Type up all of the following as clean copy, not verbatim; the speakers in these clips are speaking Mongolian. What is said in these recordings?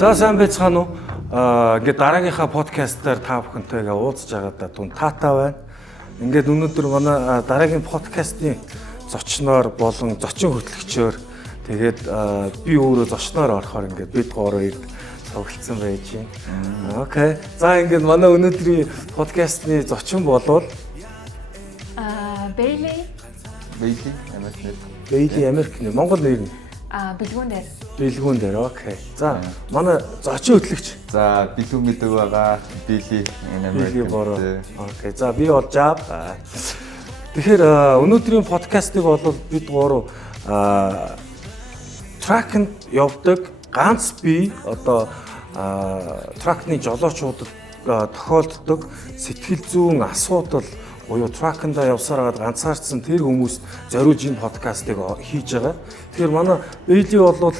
За сайн байцгаана уу? Ингээд дараагийнхаа подкастаар та бүхэнтэйгээ уулзж байгаадаа түн таатай байна. Ингээд өнөөдөр манай дараагийн подкастын зочноор болон зочин хөтлөгчөөр тэгээд би өөрөө зочноор орохоор ингээд бид гурав тоглолцсон байж байна. Окей. За ингээд манай өнөөдрийн подкастны зочин болвол Бэйли Америк нэр. Монгол нэр нь Бэлгүүн дээр. Окей. За манай зочин хөтлөгч. За билүү мэдэг байгаа. Били Америк. Окей. За би бол Жаб. Тэгэхээр өнөөдрийн подкастыг бол бид гурав тракэнд явдаг ганц би одоо тракны жолоочуудад тохиолддог сэтгэл зүйн асуудал буюу траканда явсараад ганцаарцсан тэр хүмүүст зориулж энэ подкастыг хийж байгаа. Тэгэхээр манай Бэйли бол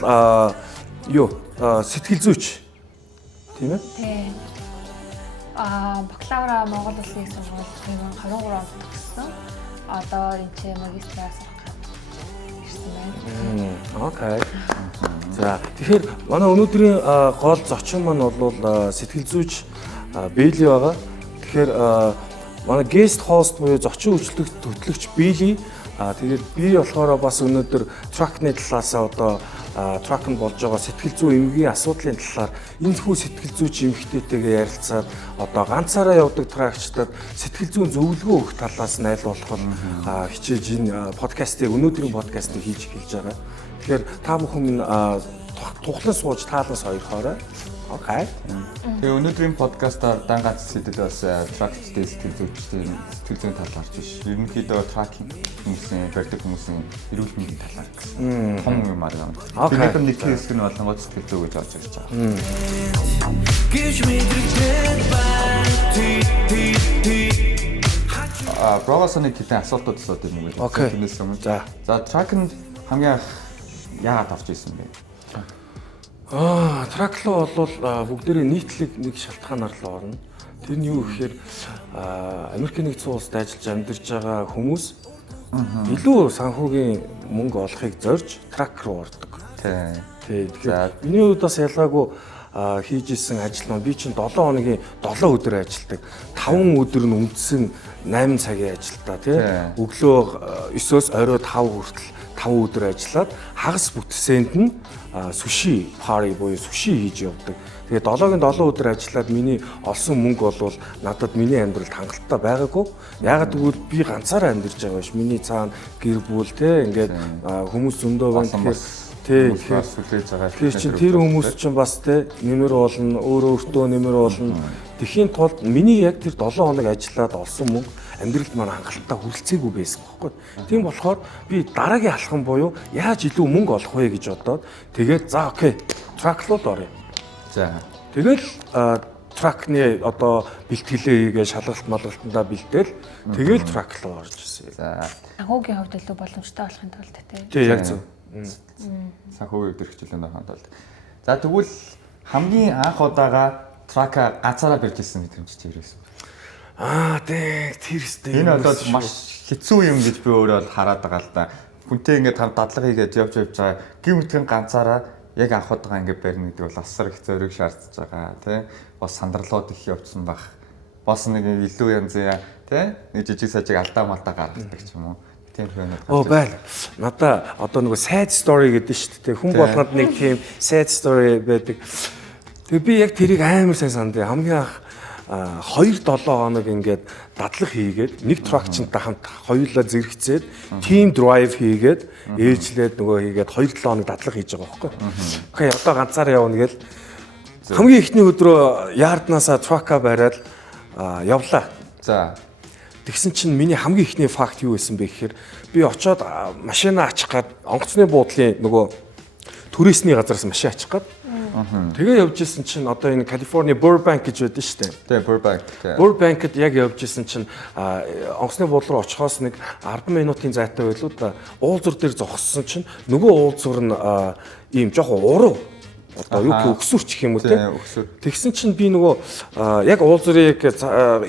сэтгэл зүйч тийм ээ? Тийм. Бакалавра Монгол Улсын их сургууль 2023 онд төгссөн. Одоо энэ ч магистраа сурах гэсэн байна. Окей. За тэгэхээр манай өнөөдрийн гол зочин маань бол сэтгэл зүйч Бэйли байгаа. Тэгэхээр манай guest host буюу зочин хөтлөгч Били. Тэгээд би болохоор бас өнөөдөр тракны талаас одоо тракнд болж байгаа сэтгэл зүйн эмгийн асуудлын талаар энэ хүү сэтгэл зүйч эмэгтэйтэйгээ ярилцаад одоо ганцаараа явдаг тракчдад сэтгэл зүйн зөвлөгөө өгөх талаас нь аль болох хичээж энэ подкастыг өнөөдрийн подкастыг хийж эхэлж байгаа. Тэгэхээр та бүхэн тухлан сууж таалан сойрхоорой. Окей. Тэгээ өнөөдрийн подкастаар дан ганц сэдэл бас тракчдын сэтгэл зүйн талаар биш. Ерөнхийдөө тракинг хүмүүсийн барьдаг хүмүүсийн эрүүл мэндийн талаар том юм аа. Тэгэхээр нэг хэсэг нь болон гоц сэтгэл зүй гэж орж ирж байгаа. Прогоосны хэлэн асуултууд асууад юм уу? Окей. За тракинд хамгийн яагаад авч ирсэн бэ? Тракло бол бүгдээрээ нийтлэг нэг шалтгаанаар л орно. Тэр нь юу гэхээр Америкийн нэгдсэн улсад ажиллаж амьдарч байгаа хүмүүс илүү санхүүгийн мөнгө олохыг зорж трак руу ордог. Тэгэхээр миний хувьд бас ялгаагүй хийж исэн ажил маань би чинь 7 хоногийн 7 өдөр ажилладаг. 5 өдөр нь үндсэн 8 цагийн ажилтаа тий. Өглөө 9-өөс орой 5 хүртэл 5 өдөр ажиллаад хагас бүтсээнд нь суши пари буюу суши хийж явдаг. Тэгээд 7-гийн 7 өдөр ажиллаад миний олсон мөнгө бол надад миний амьдралд хангалттай байгаагүй. Яагаад гэвэл би ганцаараа амьдарч байгаа биш. Миний цаана гэр бүл те ингээд хүмүүс зөндөө байна. Тэгэхээр сүлээж байгаа. Тэгэхээр тэр хүмүүс чинь бас те нэмэр болно, өөртөө нэмэр болно. Тэхийн тулд миний яг тэр 7 хоног ажиллаад олсон мөнгө амьдралд маань хангалттай хүрэлцээгүй байсан байхгүй. Тийм болохоор би дараагийн алхам буюу яаж илүү мөнгө олох вэ гэж бодоод тэгээд за окей, траклууд орё. За. Тэгэл тракны одоо бэлтгэлээ хийгээ шалгалт малгалтандаа бэлдээл тэгэл траклуу орж ирсэн. За. Санхүүгийн хувьд илүү боломжтой болохын тулд тий яг зөв. Санхүүгийн өдөрхчлөлийн хандалт. За тэгвэл хамгийн анх удаага трака ганцаараа барьж ирсэн мэдрэмж чи ирсэн. Тэр сте. Энэ бол маш хэцүү юм гэж би өөрөө хараад байгаа л да. Хүнтэй ингээд дадлага хийгээд явж байгаа. Гин үтгэн ганцаараа яг анх удаага ингээд барьна гэдэг бол асар их зориг шаардж байгаа тий. Бас сандралууд их явцсан баг. Бас нэг илүү янзын тий. Нэг жижиг сажиг алдаа малтаа гаргадаг ч юм уу. Тийм байна. Байна. Надаа одоо нөгөө sad story гэдэг шүү дээ. Хүн болгонд нэг тийм sad story байдаг. Тэгээ би яг тэрийг амар сайн сандаа. Хамгийн анх 2-7 хоног ингээд дадлага хийгээд нэг тракчнтай хамт хоёулаа зэрэгцээд team drive хийгээд ээлжлээд нөгөө хийгээд 2-7 хоног дадлага хийж байгаа байхгүй. Окей, одоо ганцаараа явна гээл хамгийн эхний өдрөө яарднаасаа трака бариад явлаа. За. Тэгсэн чинь миний хамгийн эхний факт юу байсан бэ гэхээр би очиод машина ачих гад онгоцны буудлын нөгөө түрээсний газараас машин ачих гад тэгээ явж исэн чинь одоо энэ Калифорни Burbank гэж байдаг шүү дээ. Тэгээ Burbank. Burbank-д яг явж исэн чинь онгоцны буудлын руу очихоос нэг 10 минутын зайтай байлуу да. Уулзур дээр зогссон чинь нөгөө уулзур нь ийм жоохон уруу одоо юу гэх өксүрч гэх юм уу те. Тэгсэн чинь би нөгөө яг уулзрыг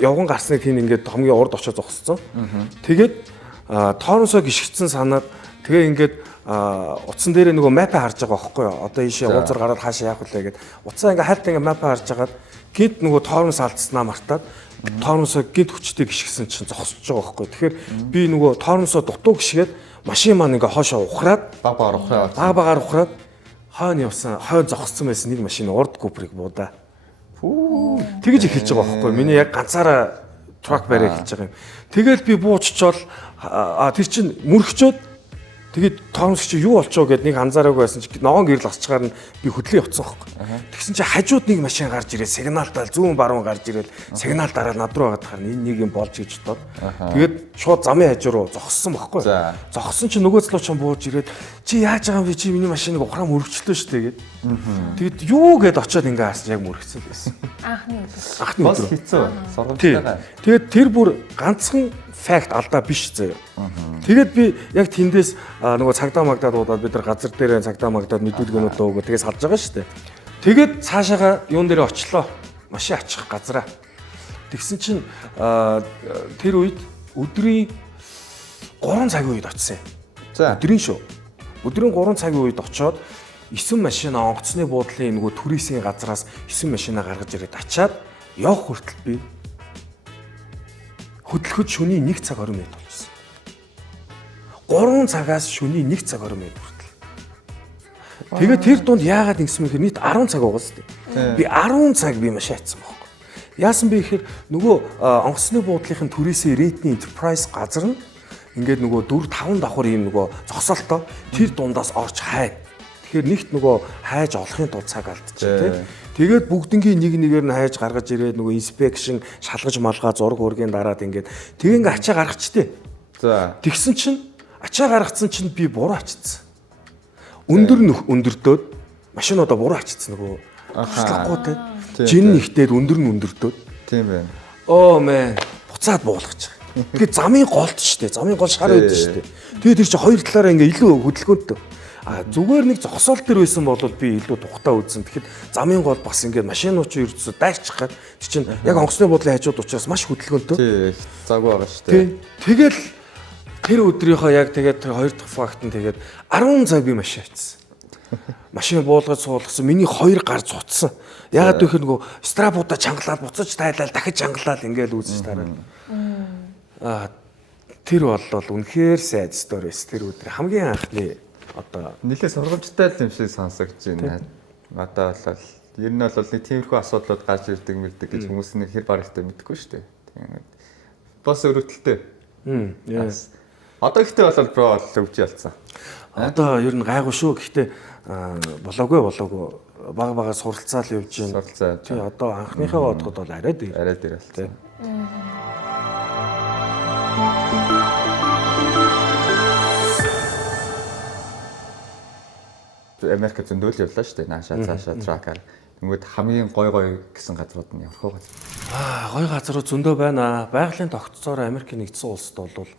явган гарсныг тийм ингээд хамгийн урд очиж зогссон. Тэгээд тооносоо гიშгцэн санаад тэгээ ингээд утсан дээрээ нөгөө мап харж байгаа байхгүй юу? Одоо ийшээ уулзар гараад хаашаа явах вэ гэд. Утсаа ингээ хайлтаа ингээ мап харж агаад гинт нөгөө тоорноос алдснаа мартаад тоорносоо гинт хүчтэй гიშгсэн чинь зогсож байгаа байхгүй юу? Тэгэхээр би нөгөө тоорносоо дутуу гიშгээд машин маань ингээ хоошоо ухраад багаар ухраад хойно явсан, хойно зогссон байсан нэг машины урд купрыг буудаа. Тэгэж эхэлж байгаа байхгүй юу? Миний яг ганцаараа трак барай эхэлж байгаа юм. Тэгээд би бууччоод тэр чинь мөрөгчөөд тэгээд тоомс чи юу болчоо гэд нэг анзаараагүй байсан чи ногоон гэрэл асчгаар нь би хөдлөө явцсан байхгүй. Тэгсэн чи хажууд нэг машин гарч ирээд сигналтай зүүн баруун гарч ирээд сигнал дараад над руу хагаад харна энэ нэг юм болж гэж бодоод тэгээд шууд замын хажуу руу зогссон байхгүй. Зогссон чи нөгөө талуу ч бууж ирээд чи яаж байгаа юм бэ чи миний машиныг ухраа мөрөгчлөө шүү дээ гэд. Тэгээд юу гэд очиод ингээ хаас яг мөрөгцсөн байсан. Анхны өдөр хэцүү сургамжтайгаа. Тэгээд тэр бүр ганцхан факт алдаа биш заяа. Тэгээд би яг тэндээс нөгөө цагдаа магдаад удаад бид нар газар дээр цагдаа магдаад мэдүүлгэнүүд өгөө тэгээс салж байгаа шүү дээ. Тэгээд цаашаага юун дээр очлоо. Машин ачих газараа. Тэгсэн чинь тэр үед өдрийн 3 цагийн үед очсон юм. За. Өдрийн шүү. Өдрийн 3 цагийн үед очоод 9 машин онгоцны буудлын нөгөө түрээсийн газраас 9 машинаа гаргаж ирээд ачаад явах хүртэл би хөдөлгөж шөнийн 1 цаг 20 минут болсон. 3 цагаас шөнийн 1 цаг 20 минут хүртэл. Тэгээд тэр дунд яагаад ингэсэн мэхээр нийт 10 цаг байгаа шүү дээ. Би 10 цаг би машин атсан байхгүй. Яасан бэ гэхээр нөгөө онгоцны буудлынхын түрээсийн ретний enterprise газар нь ингээд нөгөө 4-5 давхар ийм нөгөө зогсоолтой тэр дундаас орж хай. Тэгэхээр нэгт нөгөө хайж олохын тулд цаг алдчихэ тий. Тэгээд бүгднгийн нэг нэгээр нь хайж гаргаж ирээд нөгөө inspection шалгаж малгай зураг ургийн дараад ингээд тэг ингээ ачаа гаргачтэй. За. Тэгсэн чинь ачаа гаргацсан чинь би буруу ачицсан. Өндөрдөөд машинуудаа буруу ачицсан нөгөө туслахгүй тий. Жин нэгтээд өндөрдөөд. Тийм байна. Оо мэн буцаад буулгаж байгаа. Тэгээд замын голд штэ. Замын гол шар үүд штэ. Тэгээд тэр чинь хоёр талаараа ингээ илүү хөдөлгөөнтэй. Зүгээр нэг зогсоол төр байсан бол би илүү тухтаа үзсэн. Тэгэхэд замын гол бас ингээд машинууд ч ердөөсөө дайрчих гад. Тэр чинь яг онгоцны буудлын хажууд учраас маш хөдөлгөөнтэй. Тий, завгүй байгаа шүү дээ. Тэгэл тэр өдрийнхөө яг тэгээд хоёр дахь факт нь тэгээд 10 цаг би машин хийсэн. Машин буулгаж суулгасан. Миний хоёр гар цуцсан. Ягаад гэвэл нөгөө страпуудаа чангалаад буцаж тайлал дахиж чангалаад ингээд үүсэж тараад. Тэр бол үнэхээр сайд сторис тэр өдөр хамгийн анхны одоо нэлээд сургамжтай юм шиг сонсогдож байна. Одоо бол ер нь бол нэг тиймэрхүү асуудлууд гарч ирдэг мэлдэг гэж хүмүүс нэг хэр баригтай мэдэхгүй шүү дээ. Тэгээд бас өрөвдөлттэй. Одоо ихтэй бол бро өвч ялцсан. Одоо ер нь гайгүй шүү. Гэхдээ болоогүй бага суралцаал явж байна. Тий одоо анхныхаа бодгод бол арай дээр болсон. Америк зөндөөл явлаа шүү дээ. Наашаа цаашаа тракаар. Тэнгүүд хамгийн гой гэсэн газрууд нь явах уу? Гой газрууд зөндөө байна. Байгалийн тогтцоор Америк нэгдсэн улсад бол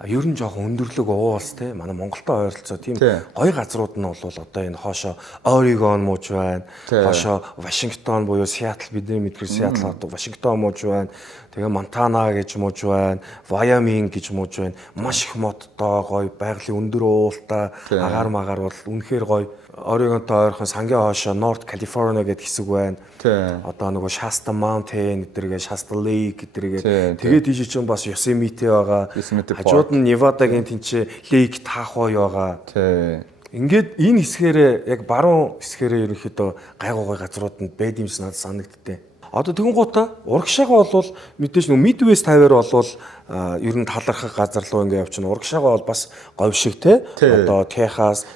ер нь жоохон өндөрлөг уус те манай Монголтой ойролцоо тийм гой газрууд нь бол одоо энэ хоошо Орегон мууж байна. Хоошо Вашингтон буюу Сиэтл бидний мэдгэр Сиэтл одоо Вашингтон мууж байна. Тэгээ Монтана гэж мууж байна. Вайоминг гэж мууж байна. Маш их модтой гой байгалийн өндөр уултай агаар магаар бол үнэхээр гой. Орегонтой ойрхон сангийн хоошо North California гэдэг хэсэг байна. Одоо нөгөө Shasta Mountain гэдэргээ Shasta Lake гэдэргээ тэгээд тийш чинь бас Yosemite байгаа. Хажууд нь Nevada-гийн тэнцээ Lake Tahoe байгаа. Ингээд энэ хэсгээрээ яг баруун хэсгээрээ ерөнхийдөө гайгуугай газрууд нь байд юмс надад санагдтыг. Одоо тэгэн гутаа урагшаага бол мэдээж нөгөө Midwest Highway бол ер нь талархах газар руу ингээд явчихна. Урагшаага бол бас говь шиг те. Одоо Texas,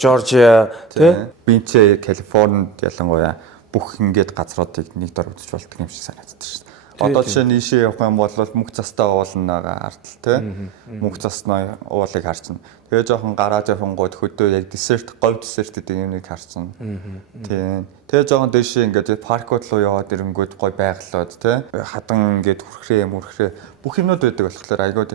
Georgia те. Бинчээ Калифорнид ялангуяа бүх ингээд газруудыг нэг дор үзэж болдог юм шиг санагддаг шүү дээ. Одоо жишээ нь ийшээ явах юм бол мөнх цастай уулна ардл те. Мөнх цасны уулыг харчихна. Тэгээ жоохон гараад явхангууд хөдөө яг десерт, говь десерт гэдэг юмыг харчихна. Тийм. Тэгээ жоохон дэшээ ингээд паркууд руу яваад ирэнгүүт гой байгалууд те. Хадан ингээд хүрхрээ бүх юмнууд байдаг болохоор айгууд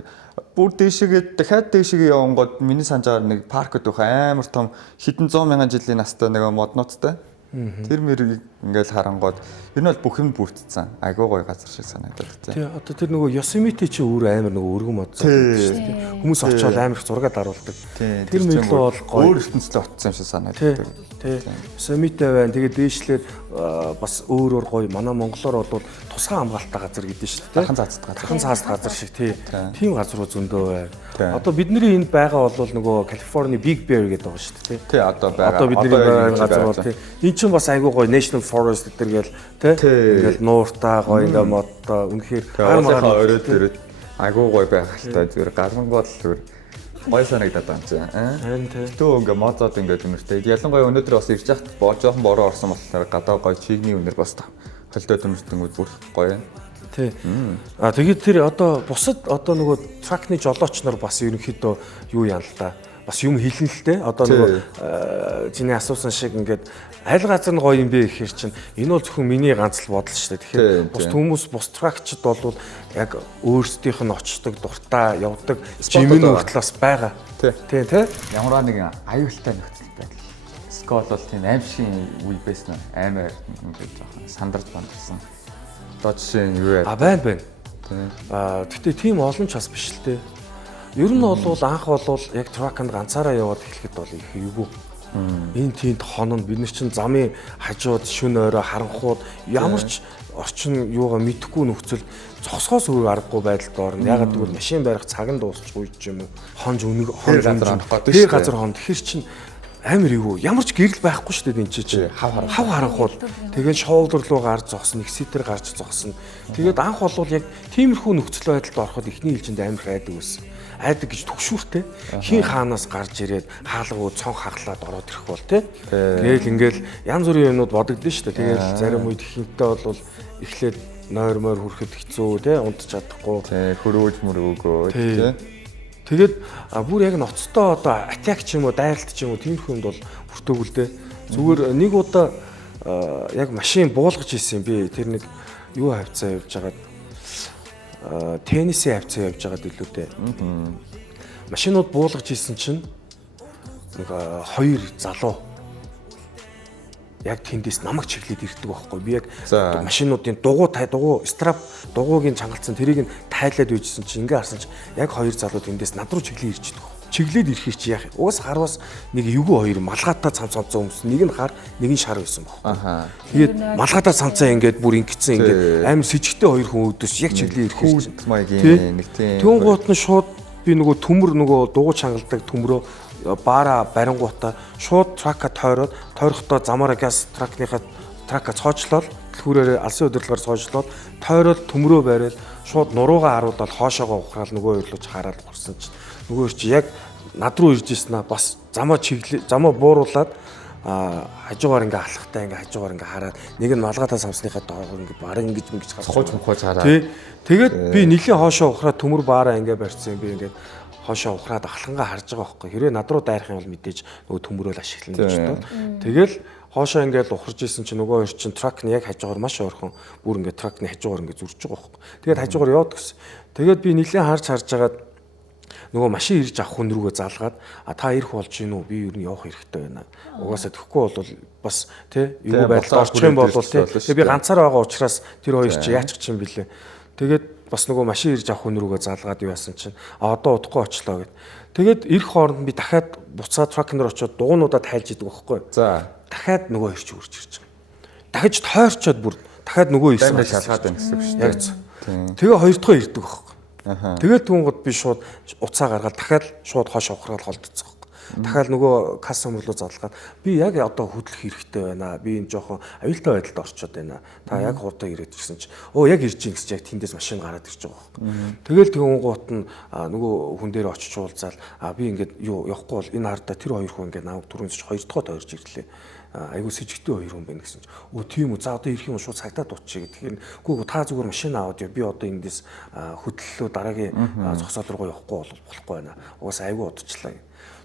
бүр дэшээгээ дахиад дэшээгээ явангууд миний санджаар нэг паркуд байх амар том хэдэн 100,000 жилийн настай нэг моднуудтай. Тэр мэрийг ингээл харангууд ер нь бол бүх юм бүрдсэн. Айгуу гоё газар шиг санагдаад тий. Тий, одоо тэр нөгөө Yosemite чи өөр амар нөгөө өргөн мод зав шүү дээ. Хүмүүс очиод амар их зураг даруулдаг. Тэр мэдлээ бол гоё. Өөр ертөнцийн утсан юм шиг санагддаг. Тий. Yosemite байна. Тэгээд дээшлээд бас өөр гоё. Манай монголоор бол тусгай хамгаалалттай газар гэдэг шүү дээ. Дархан цаазд газар шиг тий. Тийм газруу зөндөө байна. Одоо бидний энд байгаа бол нөгөө California Big Bear гэдэг байгаа шүү дээ. Тий, одоо байгаа. Одоо бидний байгаа газар бол тий. Энд чинь бас айгүй гоё National Forest гэдэг гээл тий. Ингээл нууртаа гоё ингээ модтой үнэхээр гармаа оройд ирээд айгүй гоё байгалтай зүгээр гармангууд л зүгээр гоё санагдаад байна чи. Харин тий. Төө ингээ модод ингээ дүмэртэй. Ялангуяа өнөөдөр бас ирж яхад жоохон бороо орсон болохоор гадаа гоё чигний үнэр бас холдоо дүмэртэнгүүд бүр гоё. Тий. Тэгээд тэр одоо бусад одоо нөгөө тракны жолооч нар бас ерөнхийдөө юу яана л та. Бас юм хэлнэ л те. Одоо нөгөө чиний асуусан шиг ингээд аль газар нь гоё юм бэ гэхээр чинь энэ бол зөвхөн миний ганц л бодол шүү дээ. Тэгэхээр бус хүмүүс бус тракчд бол яг өөрсдийнх нь очдог, дуртай явдаг жимэн хүртэл бас байгаа. Тий. Ямар нэгэн аюултай нөхцөл байдал. Скол бол тийм аимшиг үе байсан амар ингээд жоохон сандарч бандарсан. Одоо жишээ нь юу вэ? Байна. Гэтэ тийм олон ч бас биш л те. Ер нь бол анх бол яг траканд ганцаараа яваад эхлэхэд бол их эвгүй. Энэ тиймд хононд бид нар чинь замын хажууд шүн орой харанхууд ямар ч орчин юугаа мэдэхгүй нөхцөл зогсоос өөр аргагүй байдалд орно. Ягаад гэвэл машин барих цаг нь дуусчихгүй юм уу? Хонж тэр газар хонд тэгэхээр чинь амар эвгүй. Ямар ч гэрэл байхгүй шүү дээ энэ чинь. Хав харанхууд. Тэгээд шоулдер руу гарч зогсно, экситер гарч зогсно. Тэгээд анх бол яг тиймэрхүү нөхцөл байдалд ороход ихний ээлжинд амар хайдаг байсан. Айдаг гэж төгшүүртэй. Хин хаанаас гарч ирээд хаалгуу цонх хаглаад ороод ирэх бол тий. Тэгэл ингээл янз бүрийн юмнууд бодогдсон шүү дээ. Тэгэл зарим үед ихэнхдээ бол эхлээд нойрмоор хүрэхэд хэцүү тий. Унтж чадахгүй. Тий. Хөрөөж мөрөөгөө тий. Тэгээд бүр яг ноцтой одоо атак ч юм уу, дайралт ч юм уу тиймэрхүү юмд бол хүртөөгүй л дээ. Зүгээр нэг удаа яг машин буулгаж ийсэн би тэр нэг юу хавцаа явж байгаад тенниси хавцаа явж байгаад илүү дээ. Машинууд буулгаж ийсэн чинь нэг хоёр залуу яг тэндээс намайг чиглээд ирдэг байхгүй. Би яг машинуудын дугуй страп дугуйгийн чангалцсан тэрийг нь тайлаад үйжсэн чинь ингээ харсан чинь яг хоёр залуу тэндээс над руу чиглээд ирж байгаа. Чиглээд ирэхийг чи яах вэ? Уус хараас нэг эвгүй хоёр малгайтай цамцсан хүмүүс нэг нь хар нэг нь шар байсан байхгүй. Тэгээд малгайтай цамцаа ингээд бүр ингэсэн ингээд амар с ิจ гтэй хоёр хүн өдөөс яг чиглээд ирэхийг чинь маягийн нэг тийм түүнгуут нь шууд би нөгөө төмөр нөгөө дугуй чангалдаг төмрөө баара барингуудаа шууд трака тойрохдоо замаараа газ трака цоочлол түлхүүрээр алсын удирдлагаар цоочлол тойрол төмрөө бариад шууд нуруугаа харуулаад хоошоогоо ухраал нөгөө өрлөж хараад гурсан чинь нөгөө чи яг над руу ирж ирсэн аа бас замаа бууруулад хажуугаар ингээ алхахтаа ингээ хажуугаар ингээ хараад нэг нь малгайтай самсныхаа доогоор ингээ бараг ингэж хууч хараад тэгээд би нилийн хоошоо ухраад төмөр баараа ингээ барьсан би ингээ хоошоо ухраад ахлангаа харж байгаа байхгүй. Хэрвээ над руу дайрах юм бол мэдээж нөгөө төмөрөөл ашиглана гэж бол. Тэгэл хоошоо ингээл ухарж исэн чинь нөгөө хоёр чинь трак нь яг хажуугаар маш ойрхон бүр ингээ тракны хажуугаар ингээ зурж байгаа байхгүй. Тэгээд хажуугаар яваад гэсэн. Тэгээд би нилийн харж хагаад нөгөө машин ирж авах хүн рүүгээ залгаад та ирэх болж гин үү? Би ер нь явах хэрэгтэй байна. Угаасаа тэгэхгүй бол бас тий юу байдал орчих юм бол тий. Тэгээ би ганцаар байгаа учраас тэр хоёр чи яачих чинь билээ. Тэгээд бас нөгөө машин ирж авах хүн рүүгээ залгаад юу яасан чинь одоо удахгүй очлоо гэд. Тэгээд ирэх хооронд би дахиад буцаад тракнер очиод дугуйнуудаа тайлж идэг байхгүй. За дахиад нөгөө хоёр чи үрж ирж байгаа. Дахиж тойрчоод бүр дахиад нөгөө ирсэн шалгаад байна гэсэн үг шүү дээ. Тэгээ хоёр дахь ирдэг байхгүй. Тэгээд түүнгод би шууд уцаа гаргаад дахиад шууд хоош ухраад холдсон. Дахиад нөгөө кассам руу задлгаад би яг одоо хөдлөх хэрэгтэй байна. Би энэ жоохон аюултай байдалд орчод байна. Та яг хурдан ирээд ирсэн чинь яг ирж ин гэж яг тэндээс машин гараад ирж байгаа байхгүй. Тэгэл тэгэнгуут нь нөгөө хүн дээр очиж уулзаал би ингээд юу явахгүй бол энэ хардаа тэр хоёр хүн ингээд намайг түрүүнс хоёр дахь тойрж ирлээ. Айгуу с ิจ гтэй хоёр хүн байна гэсэн чинь тийм үү за одоо ирэх юм шууд цагтаа дуучиг тэгэхээр үгүй та зүгээр машин аваад яа би одоо эндээс хөдлөлөө дараагийн зогсоол руу явахгүй болохгүй байна. Угаас айгуу удажлаа.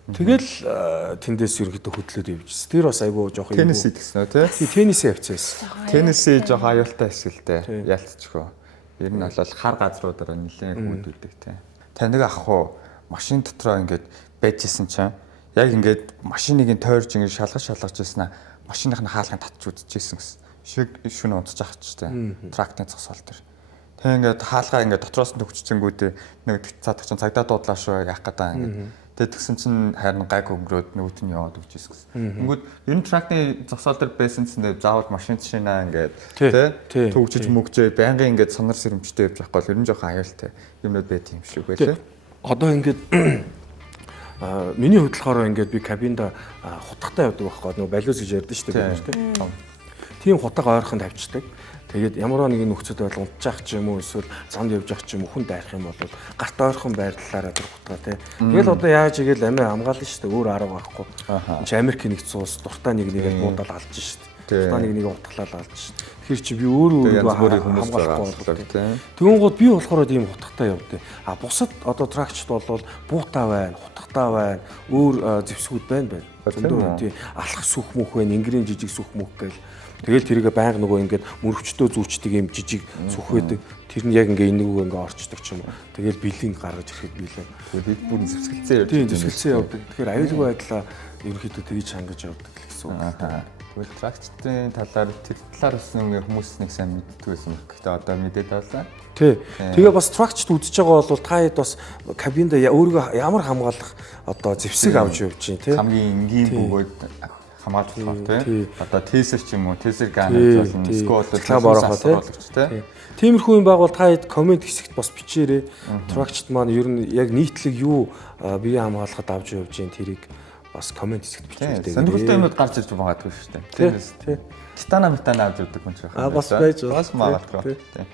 Тэгэл тэндээс ерөнхийдөө хөдлөөд явжсэн. Тэр бас айгуу жоох юм. Тенниси гэсэн үү те? Тенниси авчихсан. Тенниси жоох аюултай эсгэлтэй ялцчихгүй. Ер нь бол хар газруудаараа нэлээд хүүдүүлдэг те. Таныг ах уу машин дотроо ингээд байжсэн чинь яг ингээд машиныг тойрж ингээд шалгаж ирсэн аа машиных нь хаалгыг татж үдчихсэн гэсэн. Шиг шүн унтж ах ч тийм трактын зогсоол төр. Тэг ингээд хаалгаа ингээд дотроос нь төгчцөнгүүдээ нэг цаадах чинь цагдаа дуудлаа шүү яах гэдэг ингээд. Тэг тэгсэн чинь харин гайг өнгөрөөд нөгөөт нь яваад өгчихсэн гэсэн. Тэнгүүд ер нь трактын зогсоол төр байсан чинь заавал машин шинаа ингээд тий төгжиж мөгжөө байнгын ингээд сонор сэрэмжтэй явж байхгүй бол ер нь жоохон аюултай юмнууд байт юм шиг байлаа. Одоо ингээд миний хөдөлгөөрөө ингээд би кабинда хутгатай явдаг байхгүй нөгөө балиус гэж ярьдэн шүү дээ. Тийм хутга ойрхон тавьчихдаг. Тэгээд ямар нэгэн нөхцөл байдал унтчих ч юм уу эсвэл замд явж ах ч юм уу хүн дайрах юм бол гарт ойрхон байрлалаараа тэр хутгаа тий. Тэгэл одоо яаж игээл амиа хамгаална шүү дээ. Өөр арга байхгүй. Чи Америк нэгдсэн улс дуртай нэгийг буудаад алж шүү дээ. Дуртай нэг утгалаад алж шүү дээ. Тэгэхээр чи би өөрөө хүмүүс байгаа тий. Тэгвэл би болохоор ийм хутгатай явдээ. Бусад одоо тракчд бол буутаа байна, хутгатай байна, өөр зэвсгүүд байна. Зөндөө тий алхах сүх мөх байна, ингэрийн жижиг сүх мөх гээл. Тэгэл тэрийг байнга нөгөө ингээд мөрөвчтөө зүүчдэг юм жижиг сүх байдаг. Тэр нь яг ингээ энэгүүг ингээ орчдөг ч юм уу. Тэгэл бэлийг гаргаж ирэхэд билээ. Тэгээд бүр зэвсгэлцээ явдаг. Тийм зэвсгэлцээ явдаг. Тэгэхээр аюулгүй байдлаа ерөнхийдөө тэгж хангаж явдаг гэсэн үг. Тэгвэл трактын талаар тэр талаар бас нэг хүмүүс нэг сайн мэддэг байсан. Гэхдээ одоо мэдээд байлаа. Тий. Тэгээ бас тракчд үзэж байгаа бол та хэд бас кабинда өөрийгөө ямар хамгаалах одоо зэвсэг авч явж чинь тий. Хамгийн энгийн бөгөөд хамгаалж байгаа тий. Одоо тесер ч юм уу, тесер ган гэж болно. Скол болооч тий. Тиймэрхүү юм байгуул та хэд комент хэсэгт бас бичээрэй. Тракчд маань ер нь яг нийтлэг юу бие хамгаалахад авч явж чинь тэрийг бас комент хэсэгт бичүүлдэг. Сонирхолтой юмуд гарч ирж магадгүй шүү дээ. Тий. Титана метана авч явдаг хүн ч байна. Бас байж бас магадгүй. Тий.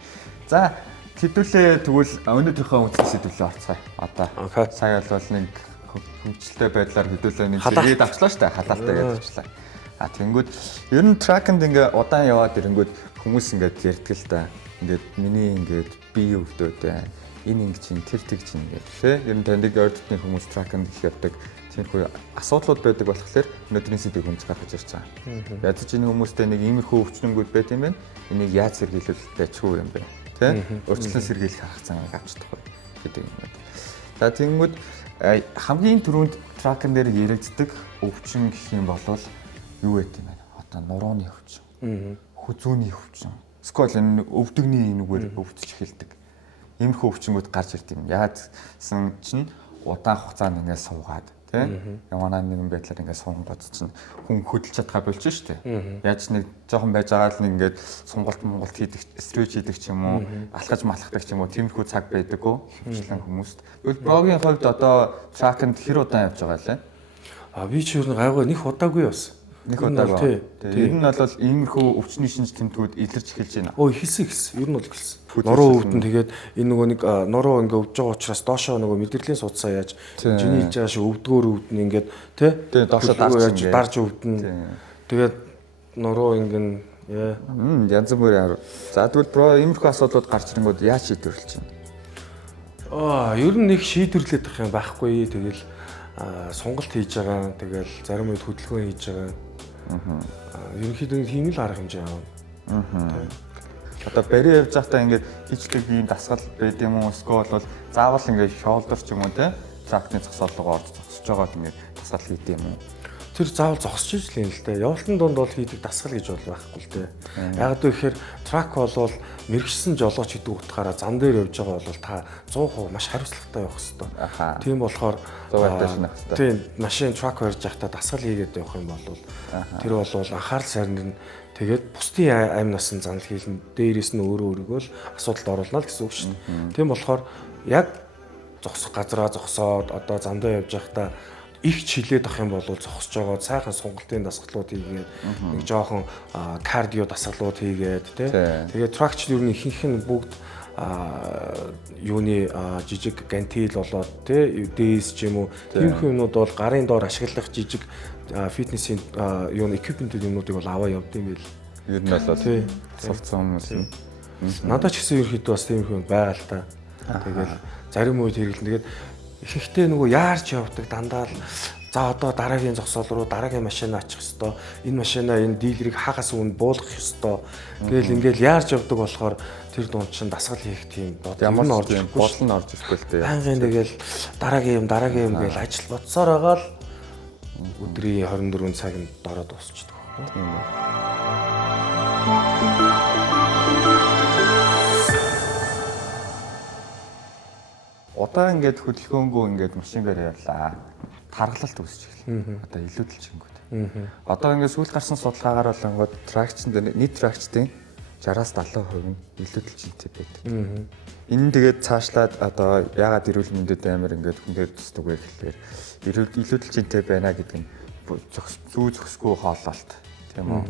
За хэдүүлээ тэгвэл өнөөдрийнхөө үндсэн сэдвлээ орцгоё. Одоо сая бол нэг хөвчлөлтэй байдлаар хэдүүлээ нэг зэрэг авчлаа шүү дээ. Халаалтай гэж авчлаа. Тэнгүүд ер нь тракэнд ингээ удаан яваад ирэнгүүд хүмүүс ингээд ярьдаг л да. Ингээд миний ингээд бие өвдөөд байна. Энэ ингэ чинь тэр тэг чинь ингээд тий. Ер нь таньдаг ойртны хүмүүс тракэнд их явдаг. Тиймэрхүү асуудлууд байдаг болохоор өнөөдрийн сэдвийг хүнж гаргаж ирж байгаа. Ядаж энэ хүмүүстэй нэг иймэрхүү өвчнөнгүүд байт юм байна. Энийг яаж сэргийлэл байчгүй юм бэ? Тэ? Урьдчилан сэргийлэх арга замыг авчдаг гэдэг юм байна. За тэгэнгүүт хамгийн түрүүнд тракер дээр яригддаг өвчин гэх юм бол юу вэ юм бэ? Одоо нурууны өвчин, хүзүүний өвчин, эсвэл энэ өвдөгний нүгээр өвдөж эхэлдэг. Иймэрхүү өвчнгүүд гарч ирд юм. Яадсан чинь удаан хугацаанд ингээд суугаад Ямаа нэгэн байдлаар ингээд сунгууд чинь хүн хөдөлж чадхаа болж штэ. Яаж нэг жоохон байж байгаа л ингээд сунгалт монголт хийдэг, стреч хийдэг ч юм уу, алхаж малхдаг ч юм уу, тиймэрхүү цаг байдаггүй хвчлэн хүмүүст. Тэгвэл брогийн хувьд одоо тракэнд хэр удаан явж байгаа лээ? Би ч ер нь гайгүй нэг удаагүй бас. Нэг удаагүй. Ер нь бол иймэрхүү өвчний шинж тэмдгүүд илэрч эхэлж байна. Хэлсэн. Ер нь бол эхэлсэн. Нуруу өвдөн тэгээд энэ нөгөө нэг нуруу ингээ өвдөж байгаа учраас доошоо нөгөө мэдрэлийн судсаа яаж жиний хийж байгаа шиг өвдгөөр өвдөн ингээд тий доошоо дарж өвдөн. Тэгээд нуруу ингэн янз бүрийн. За тэгвэл бро иймэрхүү асуудлууд гарч ирэнгүүт яаж шийдвэрлэж байна? Ер нь нэг шийдвэрлэх юм байхгүй. Тэгэл сонголт хийж байгаа. Тэгэл зарим үед хөдөлгөөн хийж байгаа. Ерөнхийдөө тийм л арга хэмжээ авна. Одоо барь явж байхдаа ингээд хичдэг ийм дасгал байд юм уу? Эсвэл бол заавал ингээд шоолдор ч юм уу те трактны зогсоол руу орж зогсож байгаад ингээд дасгал хийд юм уу? Тэр заавал зогсож ижил юм л дээ. Явалтан донд бол хийдэг дасгал гэж бол байхгүй л дээ. Яг гэхээр трак бол мэрэгчсэн жолооч гэдэг утгаараа зам дээр явж байгаа бол та 100% маш хариуцлагатай явах хэрэгтэй. Тийм болохоор 100% шинах хэрэгтэй. Тийм машин трак барьж байхдаа дасгал хийгээд явах юм бол тэр бол анхаарал сарнир тэгээд бусдын амнаас нь занал хийлэн дээрээс нь өөрөөгөө л асуудалд оруулна л гэсэн үг шүү дээ. Тийм болохоор яг зогсох газараа зогсоод одоо замдаа явж байхдаа их чилээд ах юм бол зогсож байгаа сайхан сунгалтын дасгалууд хийгээд нэг жоохон кардио дасгалууд хийгээд тэгээд тракч юу нэг ихэнх нь бүгд юуны жижиг гантил болоод дэс ч юм уу тиймэрхүү юмнууд бол гарын доор ашиглах жижиг фитнесийн юуны эквипментүүд юмнуудыг бол аваа явд юм бэл. Ер нь бол совцсон хүмүүс юм. Надад ч гэсэн ерөөхдөө бас тиймэрхүү юм байгаа л та. Тэгэл зарим үед хэрэглэн тэгээд ихэнхдээ нөгөө яарч явдаг дандаа л за одоо дараагийн зогсоол руу дараагийн машинаа очих хэвээр энэ машинаа энэ дилерийг хагас өмнө буулгах хэвээр гээл ингээл яарч явдаг болохоор тэр дунд чинь дасгал хийх тийм ямар орж бодол нь орж ирэхгүй л дээ. Байнгын тэгэл дараагийн юм гээл ажил бодсоор байгаа л өдрийн 24 цагт дороо дуусчихдаг. Тийм үү. Удаа ингээд хөдөлгөөнгөө ингээд машингаар явлаа. Тархалт үүсэж эхэллээ. Одоо илүү дэлжингүүд. Одоо ингээд сүүл гарсан судалгаагаар болонгод тракчн дээр нийт тракчдын 60-70% нь илүү дэлжинтэй байдаг. Энэ тэгээд цаашлаад одоо яагаад эрүүл мэндэд амар ингээд хүн дээр тусдаг вэ гэхээр илүү дэлжинтэй байна гэдэг нь зүү зөксгүй хооллолт тийм үү.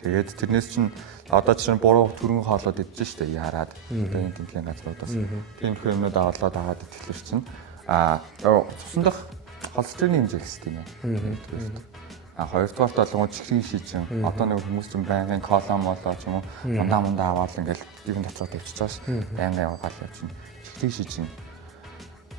Тэгээд тэрнээс чинь одоо чинь буруу төрөн хоолоод идэж штэ яраад энэ тэмдгийн газруудаас тиймэрхүү юмнууд аваад аваад итгэхлээр чинь цусан дах холестерины хэмжээ ихсдэг юм. Хоёрдугаар толгойд чихрийн шижин одоо нэг хүмүүс чинь байнгын колон молоо ч юм уу мандаа аваад ингээл бивэн дотроо тавьчихж байгаа ш. Байнгын яваал явчихна. Чихрийн шижин.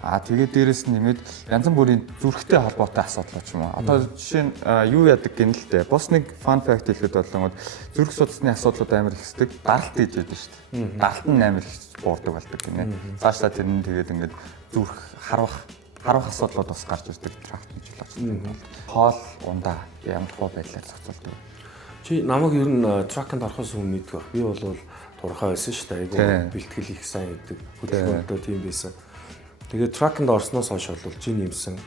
Тэгээд дээрэс нь нэмээд янз бүрийн зүрхтэй холбоотой асуудал ч юм уу. Одоо жишээ нь юу яадаг гэнэ л дээ. Бос нэг fun fact хэлэхэд болонгод зүрх судасны асуудлууд амар ихсдэг. Даралт хийж байдаг шүү дээ. Даралт нь амар их буурдаг болдог гинэ. Цаашлаа тэр нь тэгээд ингээд зүрх харвах асуудлууд бас гарч ирдэг тракт гэж болоод. Хоол ундаа ямар хөө байдлаар зохицуулдаг. Чи намайг ер нь траканд орохоос өмнө мэддэг баг. Би бол турхаа байсан шүү дээ. Айгу бэлтгэл их сайн гэдэг. Хөдөлгөөнтэй тийм байсан. Тэгээд траканд орсноос хойш бол чи нэмсэн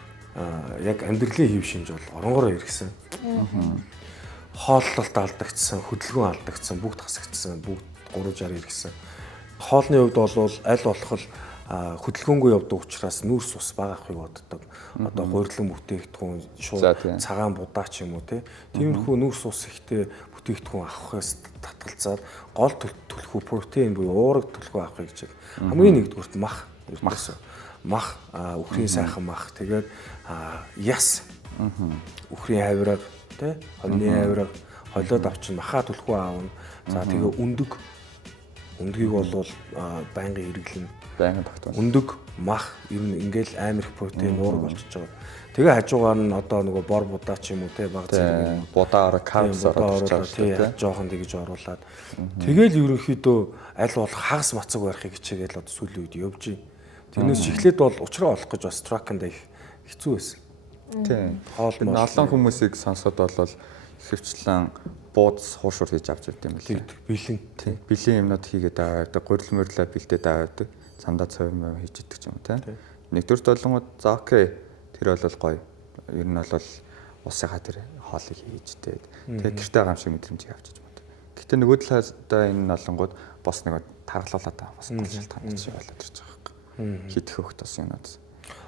яг амьдралын хэв шинж бол оронгороо иргэсэн. Хооллолт алдагдсан, хөдөлгөөн алдагдсан, бүгд хасагдсан, бүгд 360 иргэсэн. Хоолны хувьд бол аль болох хөдөлгөөнгүй явдаг учраас нүүрс ус бага авахыг боддог. Одоо гурилан бүтээгдэхүүн шууд цагаан будаа ч юм уу тиймэрхүү нүүрс ус ихтэй бүтээгдэхүүн авахаас татгалзаад гол төлхөө протеин буюу уурэг төлхөө авахыг гэж хамгийн нэгдүгürt мах ердөөсөө мах үхрийн сайхан мах тэгээд яс үхрийн хавирга тий хоньны хавирга холиод авчин махаа төлхөө аавна. За тэгээ өндгийг бол байнгын хэрэглэн байнгын тогтмол. Өндөг мах ер нь ингээл амар их протеин уурга болчихж байгаа. Тэгээ хажуугаар нь одоо нөгөө бор будаа ч юм уу те баг зэрэг будаа ороо карбс ороод те жоохон тэгж оруулаад тэгэл ерөнхийдөө аль болох хагас мацаг барихыг хичээгээл одоо сүүлийн үед явж байна. Тэрнээс эхлээд бол уучраа олох гэж бас траканд их хэцүү байсан. Тийм. Олон хүмүүсийг сонсоод болвол ихэвчлэн буудас хуушур хийж авч ирд юм билээ. Бэлэн. Тийм. Бэлэн юмнууд хийгээд аваад гурил мөрлөө бэлдээд аваад цандаа цовь хийж идэх юм тийм. Нэгдүгээр толгойд за окей тэр бол гоё. Ер нь бол усынхаа тэр хоолыг хийж тэгээд гэртээ гам шиг мэдрэмжийг авчиж байна. Гэтэ нөгөө талаасаа энэ олонгууд бос нэг тархлуулаад байгаа бас гол шалтгаан гэж болоод ирж байгаа юм. Хитэх хөхт бас юмнууд.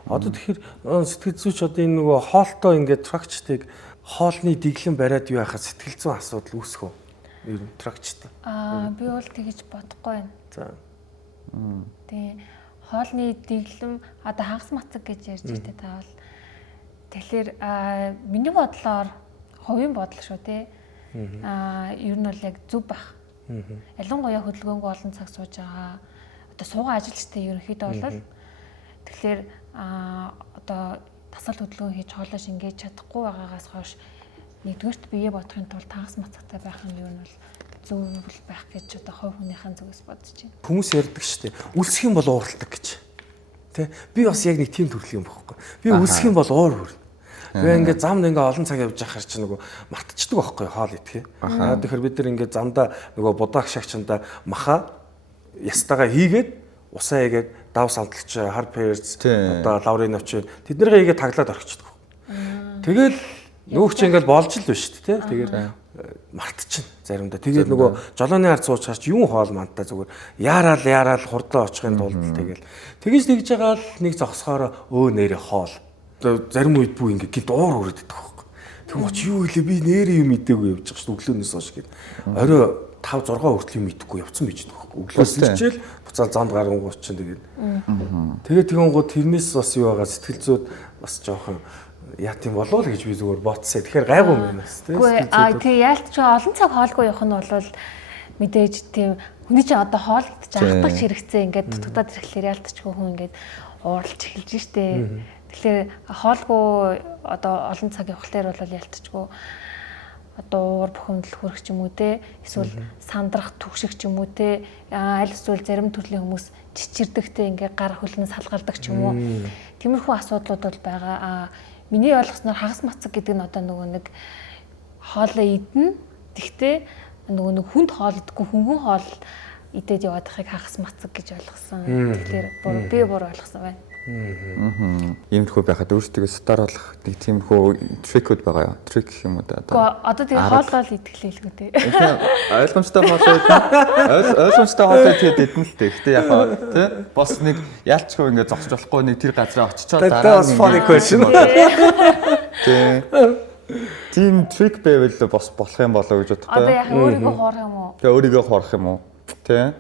Одоо тэгэхээр сэтгэл зүйч одоо энэ нөгөө хоолтой ингээд тракчтыг хоолны дэглэн бариад юу яхад сэтгэл зүйн асуудал үүсэх үү? Ер нь тракчтай. Би бол тэгэж бодохгүй байна. За. Тэгээ хоолны дэглэм одоо хагас мацаг гэж ярьж байгаа та бол тэгэхээр миний бодлоор хувийн бодол шүү те. Ер нь бол яг зүв бах. Ялангуяа хөдөлгөөнгөө олон цаг сууж байгаа одоо суугаа ажилчтай ерөнхийдөө бол тэгэхээр одоо тасал хөдөлгөөн хийж хоолоо шингээж чадахгүй байгаагаас хойш нэгдүгээрт бие бодохын тулд хагас мацагтай байх нь ер нь бол зөв байх гэж одоо хувь хүнийхэн зүгээс бодож байна. Хүмүүс ярьдаг шүү дээ. Үлсэх юм бол ууралдаг гэж. Тэ? Би бас яг нэг тийм төрлийн юм бохгүй. Би үлсэх юм бол уур хүрнэ. Тэгээ ингээд замд ингээд олон цаг явж байхаар чи нөгөө мартчихдаг байхгүй хоол идэхээ. Яг тэгэхээр бид нар ингээд замдаа нөгөө будаах шагчандаа маха ястагаа хийгээд усаа хийгээд дав самтлагч хар перц одоо лаврын навч тэднийгээ хийгээд таглаад орчихдог. Тэгэл нөгөө чи ингээд болж л биш шүү дээ. Тэгээд мартчихна заримдаа. Тэгээд нөгөө жолооны ард сууж харч юм хоол мантаа зүгээр яараал хурдлаа очихын тулд тэгэл тэгж байгаа л нэг зогсохоор нэрэ хоол. Зарим үед бүү ингээд гинт уур өрөөдөг байхгүй. Тэгм оч юу хэлээ би нэрээ юм мэдээгүй явж байгаа шүү өглөөнөөс хойш гээд. Орой 5 6 хүртэл юм идэхгүй явцсан байж байгаа байхгүй. Өглөөс ирчээл буцаал замд гарангууд чинь тэгээд. Тэгээд тэгэнгүүт тэрнээс бас юу байгаа сэтгэл зүйд бас жоохон яа тийм болов л гэж би зүгээр ботсоо. Тэгэхээр гайгүй юм байна тийм. Тэгээ яалтч олон цаг хоолгүй явах нь бол мэдээж тийм хүний чинь одоо хоолд ч ахтагч хэрэгцээ ингээд дутагдаад ирэхлээр яалтчгүй хүн ингээд ууралж эхэлж штэ. Тэгэхээр хоолгүй одоо олон цаг явахлаар бол ялтчгүй одоо уур бухимдал хүрэх ч юм уу те эсвэл сандрах түгших ч юм уу те аль эсвэл зарим төрлийн хүмүүс чичирдэгтэй ингээ гар хөлнө салгалдаг ч юм уу тиймэрхүү асуудлууд бол байгаа. Миний ойлгосноор хагас мацаг гэдэг нь одоо нөгөө нэг хоолоо идэнэ. Тэгтээ нөгөө нэг хүнд хоол идэггүй хөнгөн хоол идээд яваад байхыг хагас мацаг гэж ойлгосон. Тэгэхээр би буруу ойлгосон байна. Иймэрхүү байхад өөрсдөө сатаруулах нэг тиймэрхүү трикүүд байгаа. Трик гэх юм уу да. Одоо тэгээ хоолол идэхлэйлгүй те. Ойлгомжтой ойлгомжтой хоолой тэгээд идэн л дээ. Гэтэ яг тий бас нэг яалчгүй ингээд зогсож болохгүй нэг тэр газараа очичоод дараа нь funny question. Тий. Тим трик байвал бас болох юм болоо гэж боддог. Одоо яг өөрийгөө хоорох юм уу? Тэгээ өөрийгөө хоорох юм уу? Тий.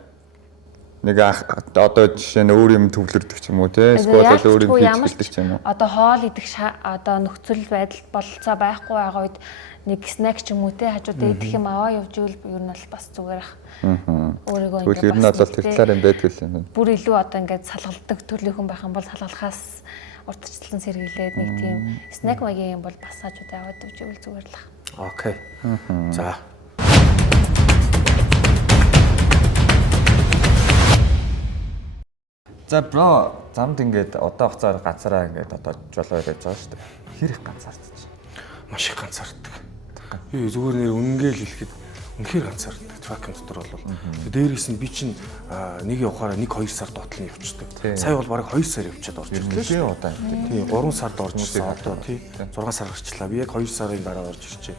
Нэг одоо жишээ нь өөр юм төвлөрдөг ч юм уу тий. Эсвэл өөр юм хийдэг ч юм уу. Одоо хоол идэх одоо нөхцөл байдал бололцоо байхгүй байгаа үед нэг снэк ч юм уу тий хажуудаа идэх юм аваа явж ивэл ер нь бол бас зүгээр ах. Өөрийгөө ингээд ер нь бол тэр талаар юм байдаг л юм. Бүр илүү одоо ингээд салгалдаг төрлийн хүн байх юм бол салгалахаас уртчлан сэргийлээд нэг тийм снэк магийн юм бол бас хажуудаа аваад явж ивэл зүгээр л ах. Окей. За. За бро замд ингээд одоо хугацаар ганцаараа ингээд одоо жолоо байж байгаа шүү дээ. Хэр их ганцаардчих. Маш их ганцаарддаг. Би зүгээр нэр үнэнгээл хэлэхэд үнэхээр ганцаарддаг. Тракинг дотор бол. Дээрээс нь би чинь нэг явахаараа 1-2 сар доотлон явчихдаг. Сая бол бараг 2 сар явчихад орж ирлээ шүү дээ. Тий, 3 сард орж ирсэн одоо тий 6 сар гарчлаа. Би яг 2 сарын дараа орж ирчээ.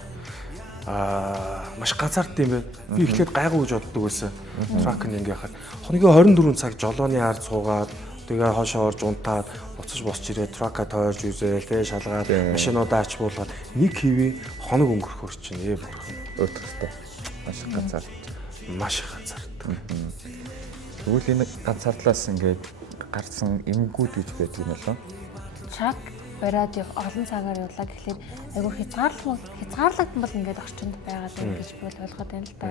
Маш ганцаард юм байна. Би эхлээд гайгүй гэж боддог байсан. Тракинг ингэ яхад хоногийн 24 цаг жолооны ард суугаад тэгээ хоошоо орж унтаад буцаж босч ирээд трака тойрж үзээл тэгээ шалгаад машинуудаа ач буулгаад нэг хэвээ хоног өнгөрөх орчин ээ бурхан. Өтөхтэй. Маш их ганцаард. Маш их ганцаард. Тэгвэл энэ ганцаардлаас ингээд гарсан эмгүүд гэж байдаг юм болоо. Трак бариад олон цагаар явлаа гэхлээр айгүй хязгаарлагдсан бол ингээд орчинд байгаад байна гэж би ойлгоод байна л да.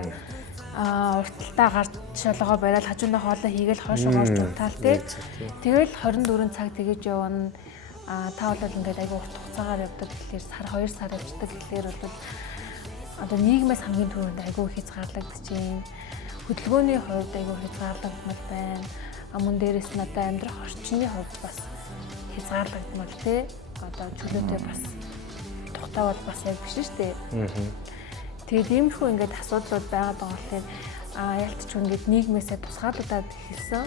Урталтаа гарч шалгоо бариад хажуундаа хоолоо хийгээл хойшоо орж унтаал тий. Тэгэл 24 цаг тэгэж явна. Та бол ингээд айгүй урт хугацаагаар явдаг гэхлээр сар 2 сар явдаг гэхлээр бол одоо нийгмээс хамгийн түрүүнд айгүй хязгаарлагдчихээн. Хөдөлгөөний хувьд айгүй хязгаарлагдмал байна. Мөн дээрээс нь одоо амьдрах орчны хувьд бас хязгаарлагдмал тий. Одоо чөлөөтэй бас тухтай бол бас яг биш шүү дээ. Тэгээд иймэрхүү ингээд асуудлууд байгаад байгаа болохоор ялтч ингээд нийгмээсээ тусгаалуудаад хэлсэн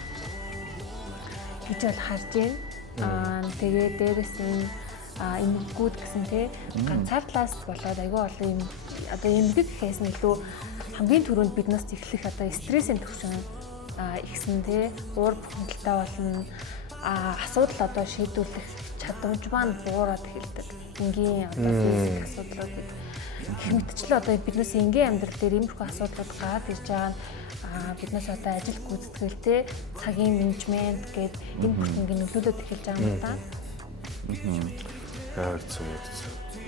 гэж бол харж байна. Тэгээд дээрээс нь эмгэгүүд гэсэн тий ганцаардлаас болоод айгүй олон юм одоо эмгэг гэхээс нь илүү хамгийн түрүүнд биднээс эхлэх одоо стрессийн төвшин ихсэн тий уур бухимдалтай болно асуудал одоо шийдвэрлэх чадамж маань буураад эхэлдэг. Энгийн одоо физик асуудлуудыг гэх мэтчлээ одоо биднээс энгийн амьдрал дээр иймэрхүү асуудлууд гараад ирж байгаа нь биднээс одоо ажил гүйцэтгэлтэй цагийн менежмент гээд энэ бүхэн нөлөөлөд эхэлж байгаа юм да. Яа зүгээр.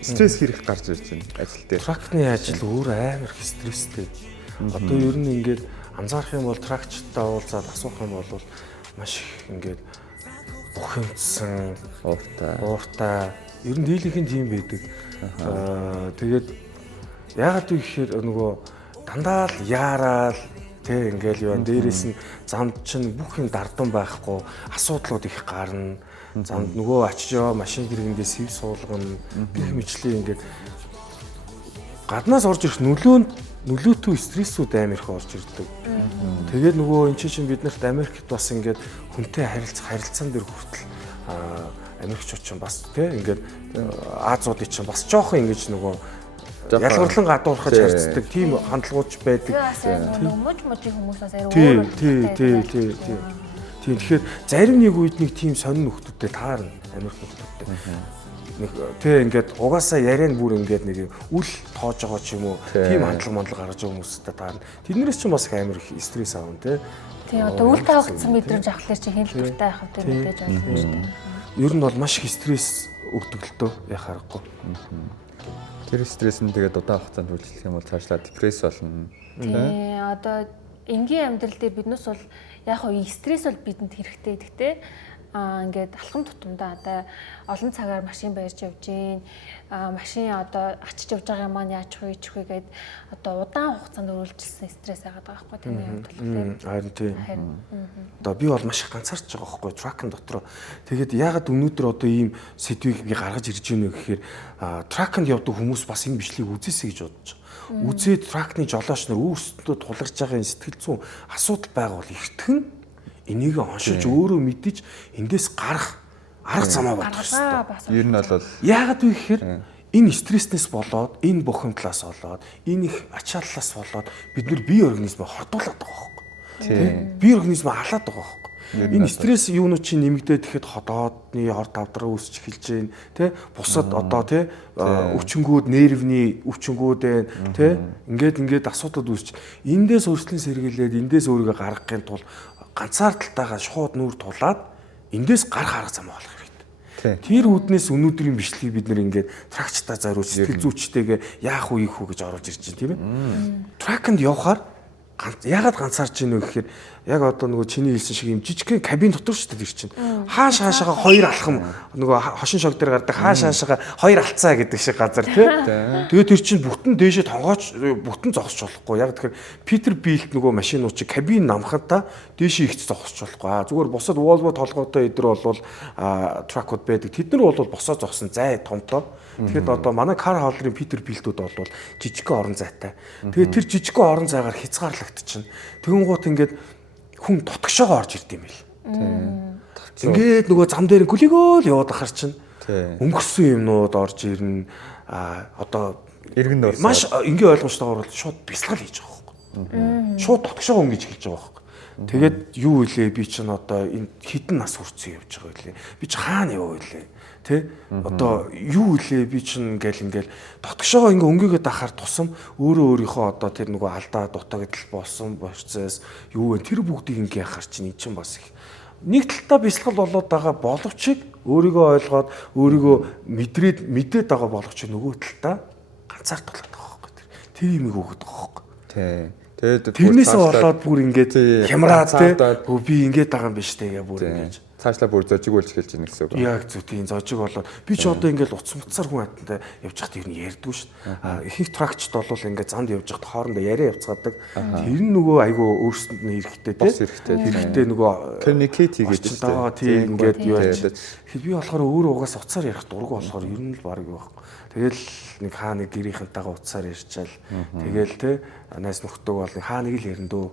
Стресс хэрэг гарч ирж байна ажил дээр. Тракны ажил өөр амар их стресстэй. Одоо ер нь ингээд анзаарах юм бол тракчтай уулзаад асуух юм бол маш их ингээд бухимдсан, ууртай. Ер нь дийлийнхэн тийм байдаг. Тэгээд яагаад вэ гэхээр нөгөө дандаа л яарал тэг ингээл юу дээрээс нь замд чинь бүх юм дардан байхгүй асуудлууд их гарна. Замд нөгөө очиж яваа машин хэрэгэндээ сэв суулгана. Гэх мэтлээ ингээд гаднаас орж ирэх нөлөөтэй стрессүүд амар их орж ирдэг. Тэгээд нөгөө эн чинь бид нарт Америкт бас ингээд хүнтэй харилцаан дээр хүртэл Америкчууд ч бас тийм ингээд Азиудын чинь бас жоохон ингэж нөгөө ялгарлан гадуурхаж харьцдаг тийм хандлагууд байдаг. Мужийн хүмүүс бас арай өөр. Тийм тэгэхээр зарим нэг үед нэг тийм сонин нөхдүүдтэй таарна Америк нөхдүүдтэй. Нэг тийм ингээд угаасаа яриан бүр ингээд нэг үл тоож байгаа ч юм уу тийм хандлага гаргаж байгаа хүмүүстэй таарна. Тэднээс ч бас их амар их стресс аавн тийм. Тийм одоо үл таагдсан мэдрэмж авахлаар чи хэл дуртай байх хэрэгтэй мэдээж ойлгомжтой. Ер нь бол маш их стресс өгдөг л дөө яа харахгүй. Тэр стресс нь тэгээд удаан хугацаанд үйлчлэх юм бол цаашлаа депресс болно. Тийм одоо энгийн амьдрал дээр биднээс бол яг хоо стресс бол бидэнд хэрэгтэй. Гэхдээ ингээд алхам тутамдаа одоо олон цагаар машин барьж явж гин машин одоо ачиж явж байгаа юм маань яаж вэ гэхэд одоо удаан хугацаанд өрүүлжсэн стресс байгаад байгаа байхгүй тийм юм болохоор харин тийм. Одоо би бол маш их ганцаарч байгаа байхгүй тракын дотор. Тэгээд ягаад өнөөдөр одоо ийм сэдвийг би гаргаж ирж байна вэ гэхээр траканд явдаг хүмүүс бас энэ бичлэгийг үзээсэй гэж бодож байгаа. Үзээд тракны жолооч нар өөрсдөө тулгарч байгаа сэтгэл зүйн асуудал байгаа бол эртхэн энийг оншиж өөрөө мэдэж эндээс гарах арга замаа бодох хэрэгтэй. Ер нь бол Яагаад вэ гэхээр энэ стресснээс болоод энэ бухимдлаас болоод энэ их ачааллаас болоод бид нар бие организмыг хордуулад байгаа байхгүй. Тийм. Бие организмыг халаад байгаа байхгүй. Энэ стресс юунууд чинь нэмэгдээд ихэд ходоодны хорд тавдраа үүсч эхэлж байна тий бусад одоо тий өвчнгүүд нервний өвчнгүүд байна тий ингээд асуудал үүсч эндээс өөрчлөн сэргийлээд эндээс өөрийгөө гаргахын тулд ганцаардалтайгаа шууд нүүр тулаад эндээс гарах арга замаа олох хэрэгтэй. Тэр үүднээс өнөөдрийн бичлэгийг бид нэр ингээд тракчтаа зориулж сэтгэл зүйчтэйгээ яах вэ ийх үү гэж оруулж ирж байна тийм ээ. Траканд явхаар ягаад ганцаарч ийн вэ гэхээр яг одоо нөгөө чиний хэлсэн шиг юм жижигхэн кабин дотор шүү дээ тэр чинь. Хаашаага хоёр алхам нөгөө хошин шог дээр гардаг хаашаага хоёр алцаа гэдэг шиг газар тий. Тэгээд тэр чинь бүтэн дээшээ тонгооч бүтэн зогсож болохгүй. Яг тэгэхээр Питер Билт нөгөө машинууд чи кабин намхантаа дээшээ ихц зогсож болохгүй. Зүгээр бусад Volvo толгойтой эдэр бол тракууд байдаг. Тэд нар бол босоо зогсон зай томтоо. Тэгэхэд одоо манай кар хаалрын Питер Билтүүд бол жижигхэн орон зайтай. Тэгээд тэр жижигхэн орон зайгаар хязгаарлагдчихна. Тэгэн гут ингээд хүн дотгошоогоо орж ирд юм бэл. Ингээд нөгөө зам дээр гүлийгөө л яваад ахаар чинь өнгөрсөн юмнууд орж ирнэ. Одоо иргэн дурсаа. Маш энгийн ойлгомжтойгоор шууд бясалгал хийж байгаа байхгүй. Шууд дотгошоогоо өнгөж эхэлж байгаа байхгүй. Тэгээд юу илээ би чинь одоо энэ хідэн нас хүрсэн явж байгаа илээ. Би чи хаана яваа илээ. Тэ одоо юу илээ би чинь ингээл дотгошоо ингээ өнгөгээд ахаар тусам өөрийнхөө одоо тэр нөгөө алдаа дутагдал болсон процесс юу вэ тэр бүгдийг ингээ ахаар чинь эн чинь бас их нэг талтаа бясалгал болоод байгаа боловч өөрийгөө ойлгоод өөрийгөө мэдээд байгаа боловч нөгөө талтаа ганцаард болоод байгаа байхгүй тэр юмыг өгöd байгаа байхгүй. Тий. Тэгээд тэрнээсээ болоод бүр ингээд хямраад те би ингээд байгаа юм биш те яа бүр ингээд цаашлаа бүр зожиг болж эхэлж байна гэсэн үг. Яг зөв тийм зожиг болоод би ч одоо ингээд утас мутсаар хүн хатантай явж хахад ер нь ярьдгүй шүү дээ. Ихэнх тракчд бол ингээд занд явж хахад хоорондоо яриа явцгаадаг. Тэр нь нөгөө айгүй өөрсөнд нь хэрэгтэй тийм. Хэрэгтэй нөгөө communicate хийгээд байгаа тийм ингээд юу яаж. Би болохоор өөрөө угаас утсаар ярих дургу болохоор ер нь л баг юу байхгүй. Тэгэл нэг хаа нэг гэрийнхэнтэйгээ утсаар ярьчаал. Тэгэл те найс нөхдөг бол хаа нэг л ярина дөө.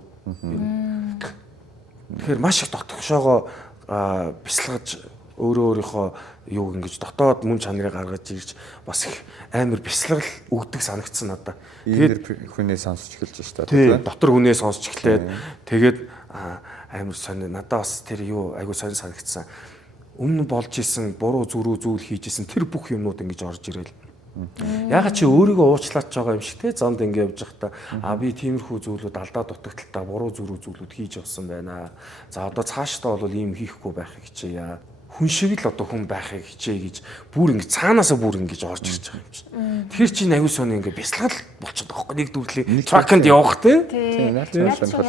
Тэгэхээр маш их дотгошоогоо бясалгаж өөрийнхөө юуг ингэж дотоод мөн чанарыг гаргаж ирж бас их амар бясалгал өгдөг санагдсан надад. Тэгээд хүнээ сонсч эхэлж шүү дээ. Дотор хүнээ сонсч эхлээд тэгээд амар сонь надад бас тэр юу айгу сонь санагдсан. Өмнө болж исэн буруу зүрүү зүйл хийж исэн тэр бүх юмнууд ингэж орж ирэл. Ягаад чи өөрийгөө уучлаач байгаа юм шиг те замд ингэ явж байхдаа би тиймэрхүү зүйлүүд алдаа дутагдaltaа буруу зүйлүүд хийж явсан байна. За одоо цаашдаа бол ийм хийхгүй байхыг хичээе. Хүн шиг л одоо хүн байхыг хичээе гэж бүр ингэ цаанаасаа бүр ингэж орж ирж байгаа юм чинь. Тэгэхээр чи аюу сони ингэ бясалгал болчиход байгаа байхгүй нэг дүрлээ траканд явах те.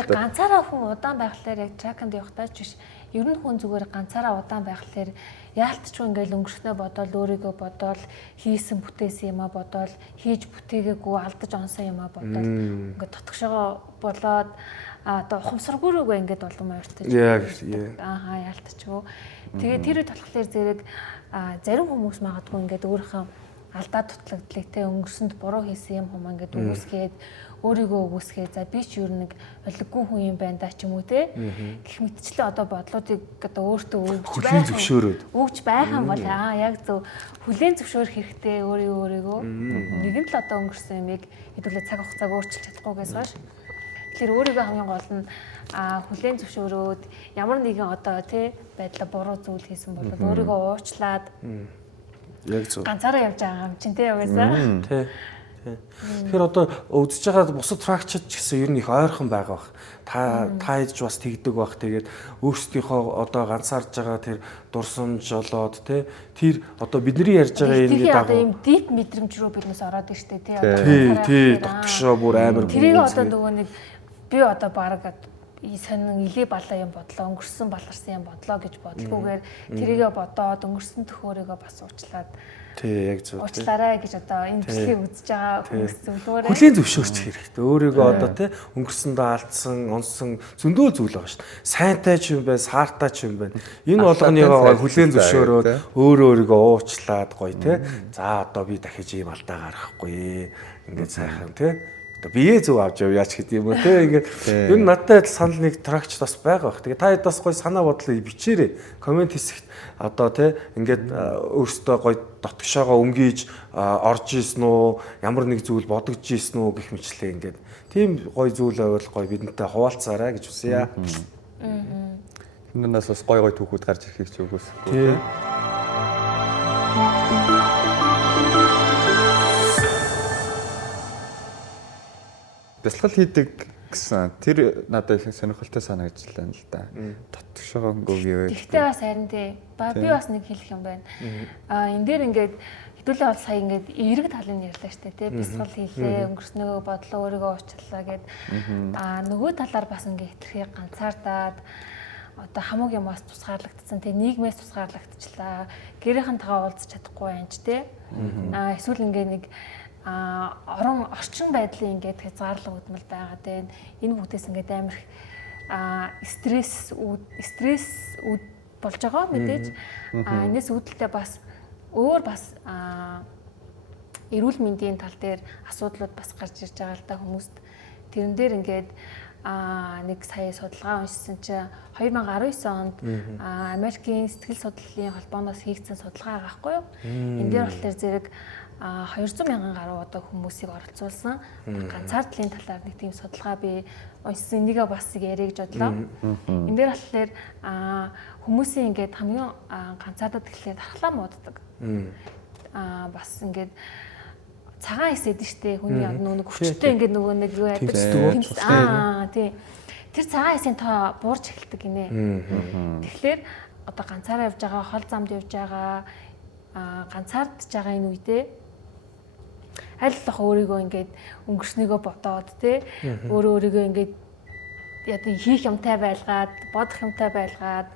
Ганцаараа хүн удаан байхлаар яг траканд явахтаа ч биш. Ер нь хүн зүгээр ганцаараа удаан байхлаар яалтчгүй ингээл өнгөрснөө бодоод өөрийгөө бодоод хийсэн бүтээсэн юмаа бодоод хийж бүтээгээгүй алдаж онсон юмаа бодоод ингээд дотгошоогоо болоод одоо ухамсаргүйрүүгээ ингээд болон морьтож яалтчгүй. Тэгээд тэр болохоор зэрэг зарим хүмүүс магадгүй ингээд өөрийнхөө алдаа дутлагдлыг те өнгөрсөнд буруу хийсэн юм хүмүүс ингээд үгүйсгээд өөрийгөө үгүйсгээ за би ч юу нэг олиггүй хүн юм байна да ч юм уу те гэх мэтчлээ одоо бодлуудыг одоо өөртөө өгж байгаа бол яг зөв хүлээн зөвшөөрөх хэрэгтэй өөрийгөө нэгэн л одоо өнгөрсөн юмыг хэдүүлээ цаг хугацааг өөрчилж чадахгүйгээс хойш тэгэхээр өөрийгөө хамгийн гол нь хүлээн зөвшөөрөөд ямар нэгэн одоо те байдлаа буруу зүйл хийсэн бол өөрийгөө уучлаад яг зөв ганцаараа явж байгаа юм чинь те яваасаа тий. Тэгэхээр одоо үзэж байгаа бусад тракчд ч гэсэн ер нь их ойрхон байгаа бах. Та идж бас тэгдэг бах. Тэгээд өөрсдийнхөө одоо ганцаарж байгаа тэр дурсамж жолоод те тэр одоо бидний ярьж байгаа энэ дагуу ийм дип мэдрэмж рүү биднээс ороод ирж штэ тий дотгошоо бүр амар тэрийг одоо нөгөө нэг би одоо баг сонин илээ балаа юм бодлоо, өнгөрсөн баларсан юм бодлоо гэж бодлогоогоор тэрийгэ бодоод өнгөрсөн төхөөрийгөө бас уучлаад Тий, яг зөв. уучлаарай гэж одоо энэ бичлэгийг үзэж байгаа хүмүүс зөвлөөрэй. Хүлийн зөвшөөрч хэрэгтэй. Өөрийгөө одоо тий өнгөрсөндөө алдсан, онсон зөндөө зүйл байгаа шүү дээ. Сайнтай ч юм байна, саартай ч юм байна. Энэ болгоныгоо хүлийн зөвшөөрөөд өөрийгөө уучлаад гоё тий. За одоо би дахиж ийм алдаа гаргахгүй. Ингээд сайхан тий. Одоо бие зөв авч яваач гэдэг юм уу тий. Ингээд ер нь надтай адил санал нэг трагч бас байгаа бах. Тэгээ та хэд бас гоё санаа бодлоо бичээрэй. Комент хэсэгт одоо тий ингээд өөртөө гоё дотгошоогоо өнгийж орж ийсэн үү, ямар нэг зүйл бодогдож ийсэн үү гэх мэтлээ ингээд тийм гоё зүйл байвал гоё бидэнтэй хуваалцаарай гэж хүсье. Энэс бас гоё түүхүүд гарч ирэхийг ч үгүйсэхгүй. Тий. Бясалгал хийдэг гэсэн тэр надад их сонирхолтой санагдчихлаа л да. Дотгошоо өнгөөгөө. Гэхдээ бас харин тий. Би бас нэг хэлэх юм байна. Энэ дээр ингээд хэдүүлээ бол сая ингээд эерэг талын ярьлаа штэ тий. Бясалгал хийлээ, өнгөрснөө бодлоо өөрийгөө уучлаа гэд. Нөгөө талаар бас ингээд хэтэрхий ганцаардаад одоо хамаг юмас тусгаарлагдсан тий. Нийгмээс тусгаарлагдчихлаа. Гэрийнхэнтэйгээ уулзах чадахгүй байна ч тий. Эсвэл ингээд нэг орчин байдлын ингээд хязгаарлал өгдмөл байгаа. Тэгээд энэ бүгдээс ингээд амар стресс болж байгаа мэдээж. Энэс үүдэлтэй бас өөр бас эрүүл мэндийн тал дээр асуудлууд бас гарч ирж байгаа л да хүмүүст. Тэрэн дээр ингээд нэг сая судалгаа уншсан чинь 2019 онд Америкийн сэтгэл судлалын холбооноос хийгдсэн судалгаа байгаа байхгүй юу? Энэ дээр болохоор зэрэг 200 мянган гаруй одоо хүмүүсийг оролцуулсан ганцаардлын талаар нэг тийм судалгаа би уншсан. Энийг бас ярих гэж бодлоо. Энэ дээр болохоор хүмүүсийн ингээд хамгийн ганцаардаад эхлээд дархлаа мууддаг. Бас ингээд цагаан эсэд нь штэ хүний нэг хүчтэй ингээд нөгөө нэг юу яадаг тий. Тэр цагаан эсийн тоо буурч эхэлдэг гинэ. Тэгэхээр одоо ганцаараа явж байгаа, хол замд явж байгаа, ганцаардж байгаа энэ үедээ аль болох өөрийгөө ингээд өнгөрснийгөө бодоод тий өөрийгөө ингээд яа хийх юмтай байлгаад бодох юмтай байлгаад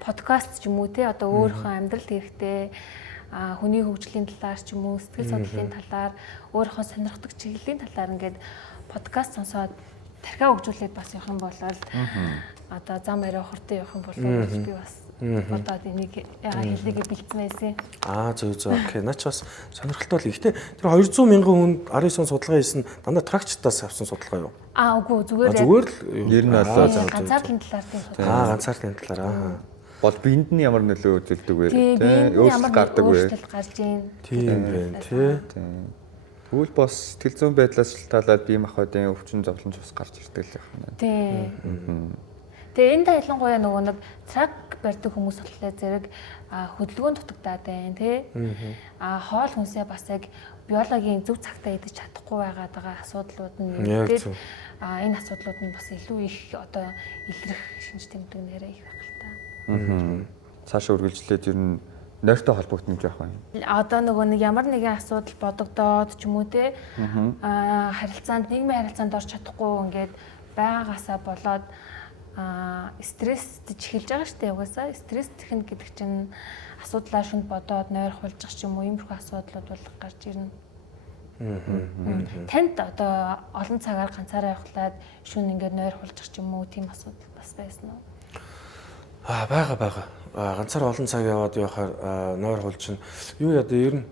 подкаст ч юм уу тий одоо өөрийнхөө амьдралд хэрэгтэй хүний хөгжлийн талаар ч юм уу сэтгэл судлалын талаар өөрийнхөө сонирхдаг чиглэлийн талаар ингээд подкаст сонсоод тархиа хөгжүүлээд бас явах юм бол одоо зам арай хурдан явах юм бол би бас бодоод энийг хэллэгээ бэлдсэн байсан. Зөв. Окей. Наач бас сонирхолтой л. Гэхдээ тэр 200 мянган хүн 19 он судалгаа хийсэн дандаа трагчтаас авсан судалгаа юу? Үгүй зүгээр л ер нь болоо ганцаардлын талаар тийм судалгаа. Ганцаардлын талаар. Бол биед нь ямар нөлөө үзүүлдэг вэ? Өөрчлөлт гардаг вэ? Өөрчлөлт гарч ийн. Тийм байна тий. Тэгвэл бас сэтгэл зүйн байдлаас шалтгаалаад бие махбодын өвчин зовлон бас гарч ирдэг л байна. Тийм. Тэгээ энэ ялангуяа нөгөө нэг цаг барьдаг хүмүүс болохоор зэрэг хөдөлгөөн дутагдаад байна тий. Хоол хүнсээ бас яг биологийн зөв цагтаа идэж чадахгүй байгаа асуудлууд нь нэгдээд энэ асуудлууд нь бас илүү их одоо илрэх шинж тэмдэг нэрээ их байх л та. Цаашаа үргэлжлээд ер нь нойртой холбогдсон жоох байна. Одоо нөгөө нэг ямар нэгэн асуудал бодогдоод ч юм уу те харилцаанд нийгмийн харилцаанд орч чадахгүй ингээд байгаагаасаа болоод стресстэй эхэлж байгаа шүү дээ. Угаасаа стресс тэхэн гэдэг чинь асуудлаа шүнд бодоод нойр хулжих ч юм уу иймэрхүү асуудлууд бол гарч ирнэ. Танд одоо олон цагаар ганцаараа явхлаад шүн ингээд нойр хулжих ч юм уу тийм асуудал бас байсан уу? Бага. Ганцаар олон цаг яваад явахаар нойр хулжина. Юу яа дээр нь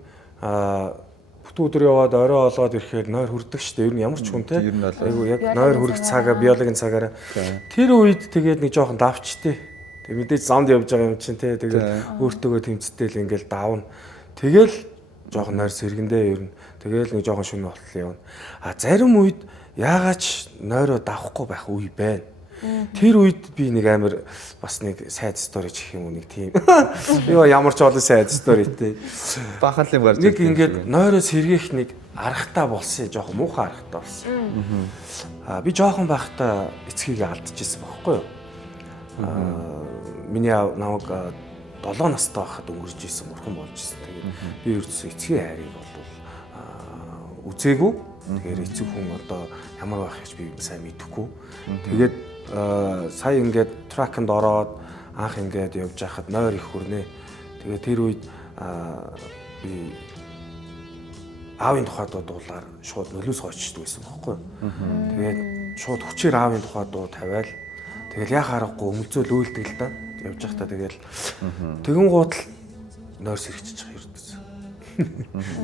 бүтэн өдөр яваад орой олоод ирэхээр нойр хүрдэг шүү дээ. Ер нь ямар ч хүн те. Айгу яг нойр хүрэх цагаа биологийн цагаараа. Тэр үед тэгээд нэг жоохон давчтэй. Тэг мэдээж замд явж байгаа юм чинь те. Тэгээд өөртөөгөө тэмцэтэл ингээл давна. Тэгэл жоохон нойр сэргэндээ ер нь. Тэгэл нэг жоохон шөнө болтол явна. Зарим үед яагаач нойроо давхгүй байх үе байна. Тэр үед би нэг амар бас нэг сайд стори чих юм уу нэг тийм. Йоо ямар ч олон сайд сторитэй. Бахал юм гарч нэг ингээд нойроо сэргээх нэг аргатай болсон, жоохон муухай аргатай болсон. Би жоохон байхдаа эцгийг алдчихсан байхгүй юу? Миний намайг 7 настай байхад өнгөрч исэн, мөрхөн болж исэн. Тэгээд би ерөөсөө эцгийн хайрыг бол үзээгүй. Тэгэхээр эцэг хүн одоо ямар байх гэж би сайн мэдэхгүй. Тэгээд сая ингээд траканд ороод анх ингээд явж байхад нойр их хүрнэ. Тэгээд тэр үед би аавын тухай дуулаар шууд нөлөөс гойчдөг байсан байхгүй. Тэгээд шууд хүчээр аавын тухай дуу тавиал. Тэгэл яа харахгүй өмөлцөөл үйлдэг л да. Явж байхдаа тэгэл тэгэн гутал нойр сэрэгчиж байгаа ердөөс.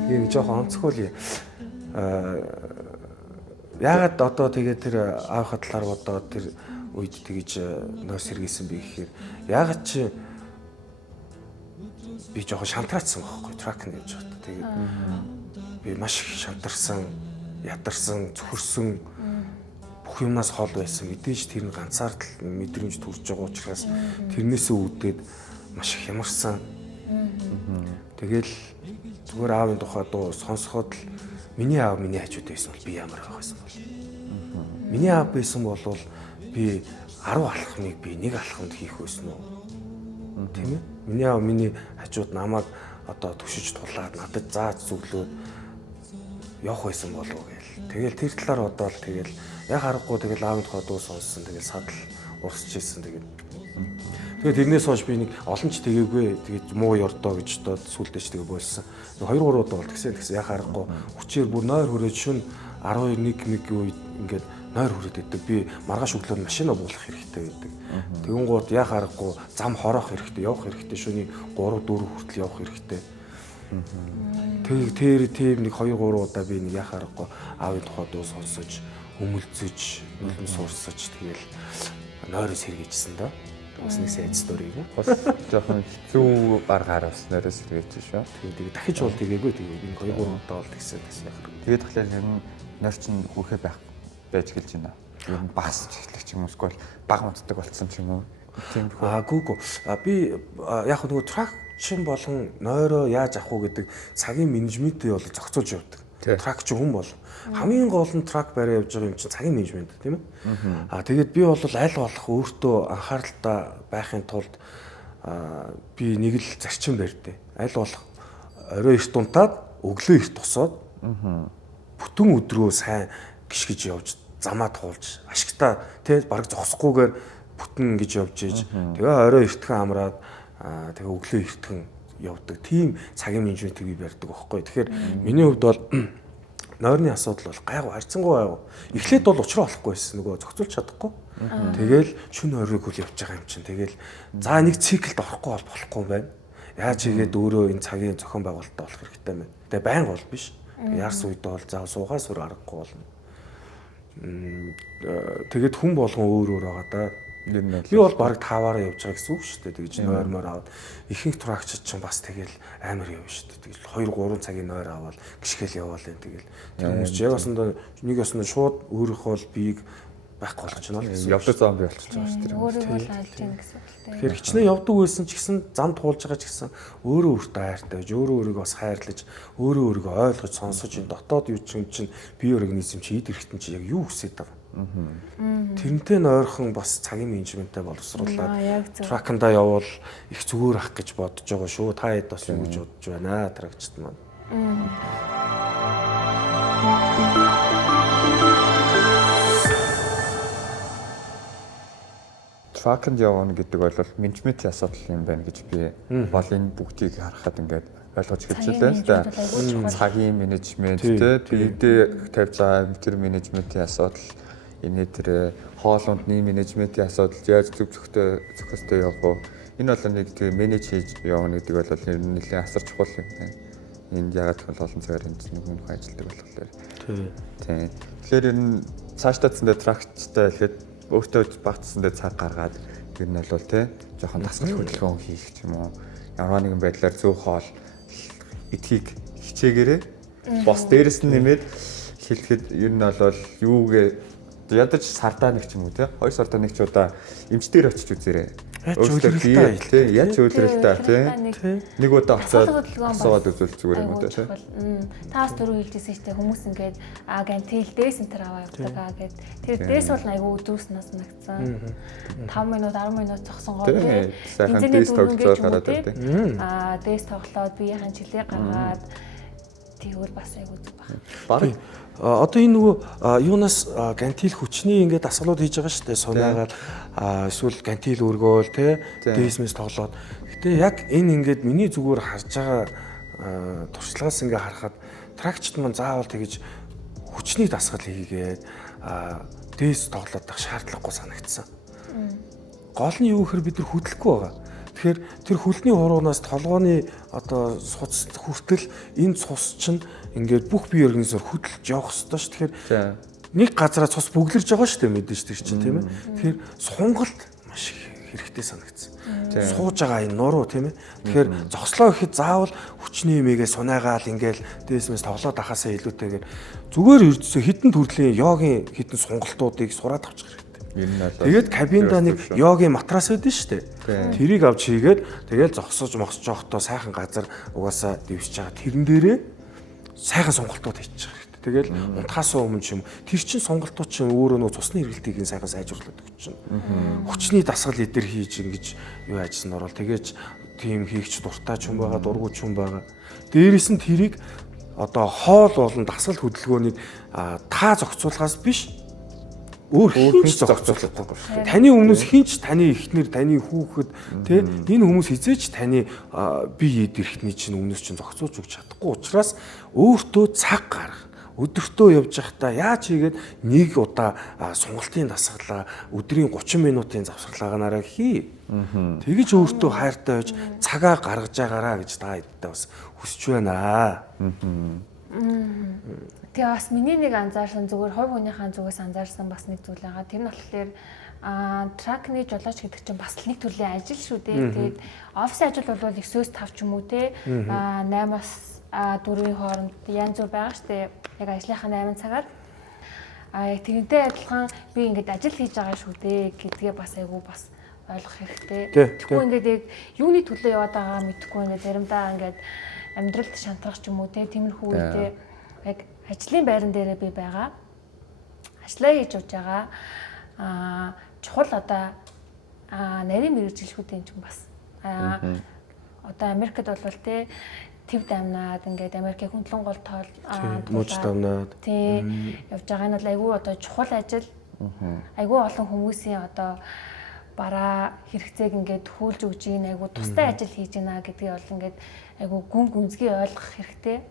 Энэ жоохон онцгой. Яагаад одоо тэгээд тэр аавынхаа талаар бодоод тэр үед тэгж нойр сэргээсэн бэ гэхээр яагаад чи би жоохон шантраацсан байхгүй тракнд явж байхдаа тэгээд би маш их шантарсан, ядарсан, цөхөрсөн бүх юмнаас хол байсан. Мэдээж тэр нь ганцаар л мэдрэмж төрж байгаа учраас тэрнээсээ үүдээд маш их ямарсан. Тэгэл зүгээр аавын тухай дуу сонсоход л миний аав миний хажууд байсан бол би ямар байх байсан бол. Миний аав байсан бол би 10 алхмыг би нэг алхамд хийх байсан уу? Тийм ээ. Миний аав миний хажууд намайг одоо түшиж тулаад надад зааж зүглөөд явах байсан болов уу гээл. Тэгэл тэр талаар бодоод тэгэл яг харахгүй тэгэл аавын тухай дуу сонссон. Тэгэл садл урсч ийсэн тэгэл. Тэгээд тэрнээс хойш би нэг олон ч тэгээгүй. Тэгээд муу ёрдоо гэж бодоод сүулдэж тэгээ болсон. 2 3 удаа бол тэгсэн яг харахгүй хүчээр бүр нойр хүрээд шүн 12 1 үед ингээд нойр хүрээд идэг. Би маргааш өглөө машина буулгах хэрэгтэй гэдэг. Тэгэн гууд яг харахгүй зам хороох хэрэгтэй, явах хэрэгтэй. Шөнийн 3 4 хүртэл явах хэрэгтэй. Тэр тийм нэг 2 3 удаа би нэг яг харахгүй аавын тухай дуу сонсож, өмөлцөж, нүдэн суурсаж тэгэл нойроо сэргээжсэн да. Бас нэг сайд стори юм. Бас жоохон хэцүү гаргаар бас нойроо сэргээж шүү. Тэгээд дахиж бол тэгээгүй тэгээд би 2 3 удаа бол тэгсэн яг. Тэгээд тэгэхээр энэ нойр чинь хүүхэ байж гэлж байна. Ер нь багасч эхлэх ч юм уусгүй баг мутдаг болцсон ч юм уу. Тийм гүгүү. Би яг нөгөө тракшн болон нойроо яаж авах уу гэдэг цагийн менежментээ бол зохицуулж явдаг. Трак ч хүн бол хамгийн гол нь трак барай явж байгаа юм чинь цагийн менежмент тийм ээ. Тэгээд би бол аль болох өөртөө анхааралтай байхын тулд би нэг л зарчим барьдээ. Аль болох орой эрт унтаад өглөө эрт тусаад бүтэн өдрөө сайн гიშгэж явж замаа туулж ашигтаа тий бараг зогсохгүйгээр бүтэн гэж явж ийж тэгээ орой эртхэн амраад тэгээ өглөө эртхэн явдаг. Тийм цагийн менежментийг би барьдаг байхгүй. Тэгэхээр миний хувьд бол нойрны асуудал бол гайгүй харьцангуй гайгүй. Эхлээд бол учраа болохгүй байсан нөгөө зохицуулж чадахгүй. Тэгэл шөнө оройг үл явж байгаа юм чинь. Тэгэл за нэг циклд орохгүй бол болохгүй юм байна. Яаж игээд өөрөө энэ цагийн зохион байгуулалтаа болох хэрэгтэй байна. Тэгээ байнга бол биш. Яарс үедээ бол заа суугаас өөр аргагүй болно. Тэгээд хүн болгон өөр өөр байгаа да. Би бол баг 5-аараа явж байгаа гэсэн үг шүү дээ. Тэгж нойрмоор аваад ихэнх тракчид ч бас тэгэл амар явна шүү дээ. Тэгэл 2 3 цагийн нойр аваад гიშгэл яваал юм тэгэл. Тэр хүмүүс ч яг осондоо нэг осондоо шууд өөрийнхөө л биеийг байхгүй болгож байна л гэсэн. Явдаг зомби болчихж байгаа шүү дээ. Өөрийгөө л алж яах гэсэн үг л дээ. Тэгэхээр хичнээн явдаг байсан ч гэсэн зам туулж байгаа ч гэсэн өөрөө өөртөө хайртай байж, өөрөө өөрийгөө бас хайрлаж, өөрөө өөрийгөө ойлгож, сонсож энэ дотоод юу чинь бие организм чи эд эрхтэн чи яг юу хүсэж байгаа. Тэрнтэй нойрхон бас цагийн менежменттэй боловсруулаад траканда явбал их зүгээр ах гэж бодож байгаа шүү. Та хэд бас юу гэж бодож байна тракчд маань. Траканд явна гэдэг бол менежментийн асуудал юм байна гэж би бол энэ бүгдийг харахад ингээд ойлгож эхэлж байна л да. Цагийн менежмент тэгээд тавьж байгаа тэр менежментийн асуудал энэ тэр хоолундны менежментийн асуудал яаж зөвхөстэй явах вэ? Энэ бол нэг тийм менеж хийж явна гэдэг бол нэлээд асар чухал юм байна. Энд ягаад гэвэл олон цагаар энэ нэг хүн ажилладаг болохоор. Тийм. Тэгэхээр энэ цаашдаа цэндээ тракчтай хэлэхэд өөртөө багтсандээ цаг гаргаад ер нь бол тий жоохон дасгал хөдөлгөөн хийх юм уу? Ямар нэгэн байдлаар зөв хоол эдхийг хичээгээрээ бос дээрэс нь нэмээд хэлэхэд ер нь бол юугээ ядаж сардаа нэг ч юм уу те 2 сардаа нэг ч удаа эмчтэр очиж үзээрэй. Өөртөө яаж үйлрэлтэй те нэг удаа очиод асууад үзвэл зүгээр юм уу те. Та бас дөрөв хэлжсэн шүү дээ хүмүүс ингээд гантел дээс энэ төр аваа явдаг гэд тэр дээс бол айгүй дүүснээс нагцсан 5 минут 10 минут зогсонгоо те сайхан дээс тоглож гараад ирдэг. Дээс тоглоод биеийн жилээ гаргаад тэгвэл бас айгүй зүг байна. Бараг Одоо энэ нөгөө юунаас гантил хүчний ингээд дасгалууд хийж байгаа шүү дээ. Сунаагаад эсвэл гантил өргөөл те дээсмэс тоглоод. Гэтэ яг энэ ингээд миний зүгээр харж байгаа туршлагаас ингээд харахад тракчд маань заавал тэгэж хүчний дасгал хийгээд дээс тоглоод байх шаардлагагүй санагдсан. Гол нь юу гэхээр бид нар хөдлөхгүй байгаа. Тэгэхээр тэр хөлний хуруугаас толгооны одоо суц хүртэл энэ цус чинь ингээд бүх бие организмаар хөдөлж явах хэрэгтэй ш. Тэгэхээр нэг газараа цус бүглэрж байгаа шүү дээ мэдээж тэр чинь тийм ээ. Тэгэхээр сунгалт маш их хэрэгтэй санагдсан. Сууж байгаа энэ нуруу тийм ээ. Тэгэхээр зогслоо гэхэд заавал хүчний эмээгээ сунаагаал ингээл дээсмээс тоглоод ахаасаа илүүтэйгээр зүгээр ердөөсөө хитэн төрлийн йогийн хитэн сунгалтуудыг сураад авчих хэрэгтэй. Тэгээд кабинда нэг йогийн матрас байдэн штэ. Тэрийг авч хийгээд тэгээд зогсож мосч явахдаа сайхан газар угаасаа дэвсэж байгаа. Тэрэн дээрээ сайхан сонголтууд хийчих хэрэгтэй. Тэгэл унтахаас өмнө ч юм тэр чин сонголтууд чинь өөрөө нөө цусны эргэлтийг сайхан сайжруулдаг гэж чинь. Хүчний дасгал эдэр хийж ингэж юу ажилласан орол тэгээж тийм хийгч дуртай ч юм байгаа, дургуй ч юм байгаа. Дээрээс нь тэрийг одоо хоол болон дасгал хөдөлгөөнийг та зохицуулахаас биш өөр хинч зохицуулахгүй шүү. Таны өмнөөс хинч таны эхнэр, таны хүүхэд тэ энэ хүмүүс хизээч таны бие эдэрхтний чинь өмнөөс чинь зохицуулж өгч чадахгүй учраас өөртөө цаг гаргах. Өдөртөө явж байхдаа яаж хийгээд нэг удаа сунгалтын дасгалаа өдрийн 30 минутын завсгалаагаар хий. Тэгэж өөртөө хайртай байж цагаа гаргаж байгаараа гэж та хэдтэй бас хүсэж байна. Тэгээ бас миний нэг анзаарсан зүгээр хувь хүнийхээ зүгээс анзаарсан бас нэг зүйл байгаа. Тэр нь болохоор тракны жолооч гэдэг чинь бас нэг төрлийн ажил шүү дээ. Тэгээд офис ажил бол 9-5 ч юм уу те 8-аас 4-ийн хооронд янз бүр байгаа шүү дээ. Яг ажлынхаа 8 цагаар яг тэрнтэй адилхан би ингээд ажил хийж байгаа шүү дээ гэдгээ бас айгүй бас ойлгох хэрэгтэй. Тэгэхгүй ингээд яг юуны төлөө яваад байгаа мэдэхгүй ингээд заримдаа ингээд амьдралд шантрах ч юм уу те тиймэрхүү үедээ яг ажлын байран дээрээ би байгаа. Ажлаа хийж явж байгаа. Чухал одоо нарийн мэрэгчлэхүүдийн ч юм бас одоо Америкт бол те төв дамнаад ингээд Америкийн хөндлөн гол тоол мууч дамнаад тий явж байгаа нь бол айгүй одоо чухал ажил. Айгүй олон хүмүүсийн одоо бараа хэрэгцээг ингээд хүүлж өгж ийн айгүй тустай ажил хийж гинэ гэдгийг бол ингээд айгүй гүн гүнзгий ойлгох хэрэгтэй.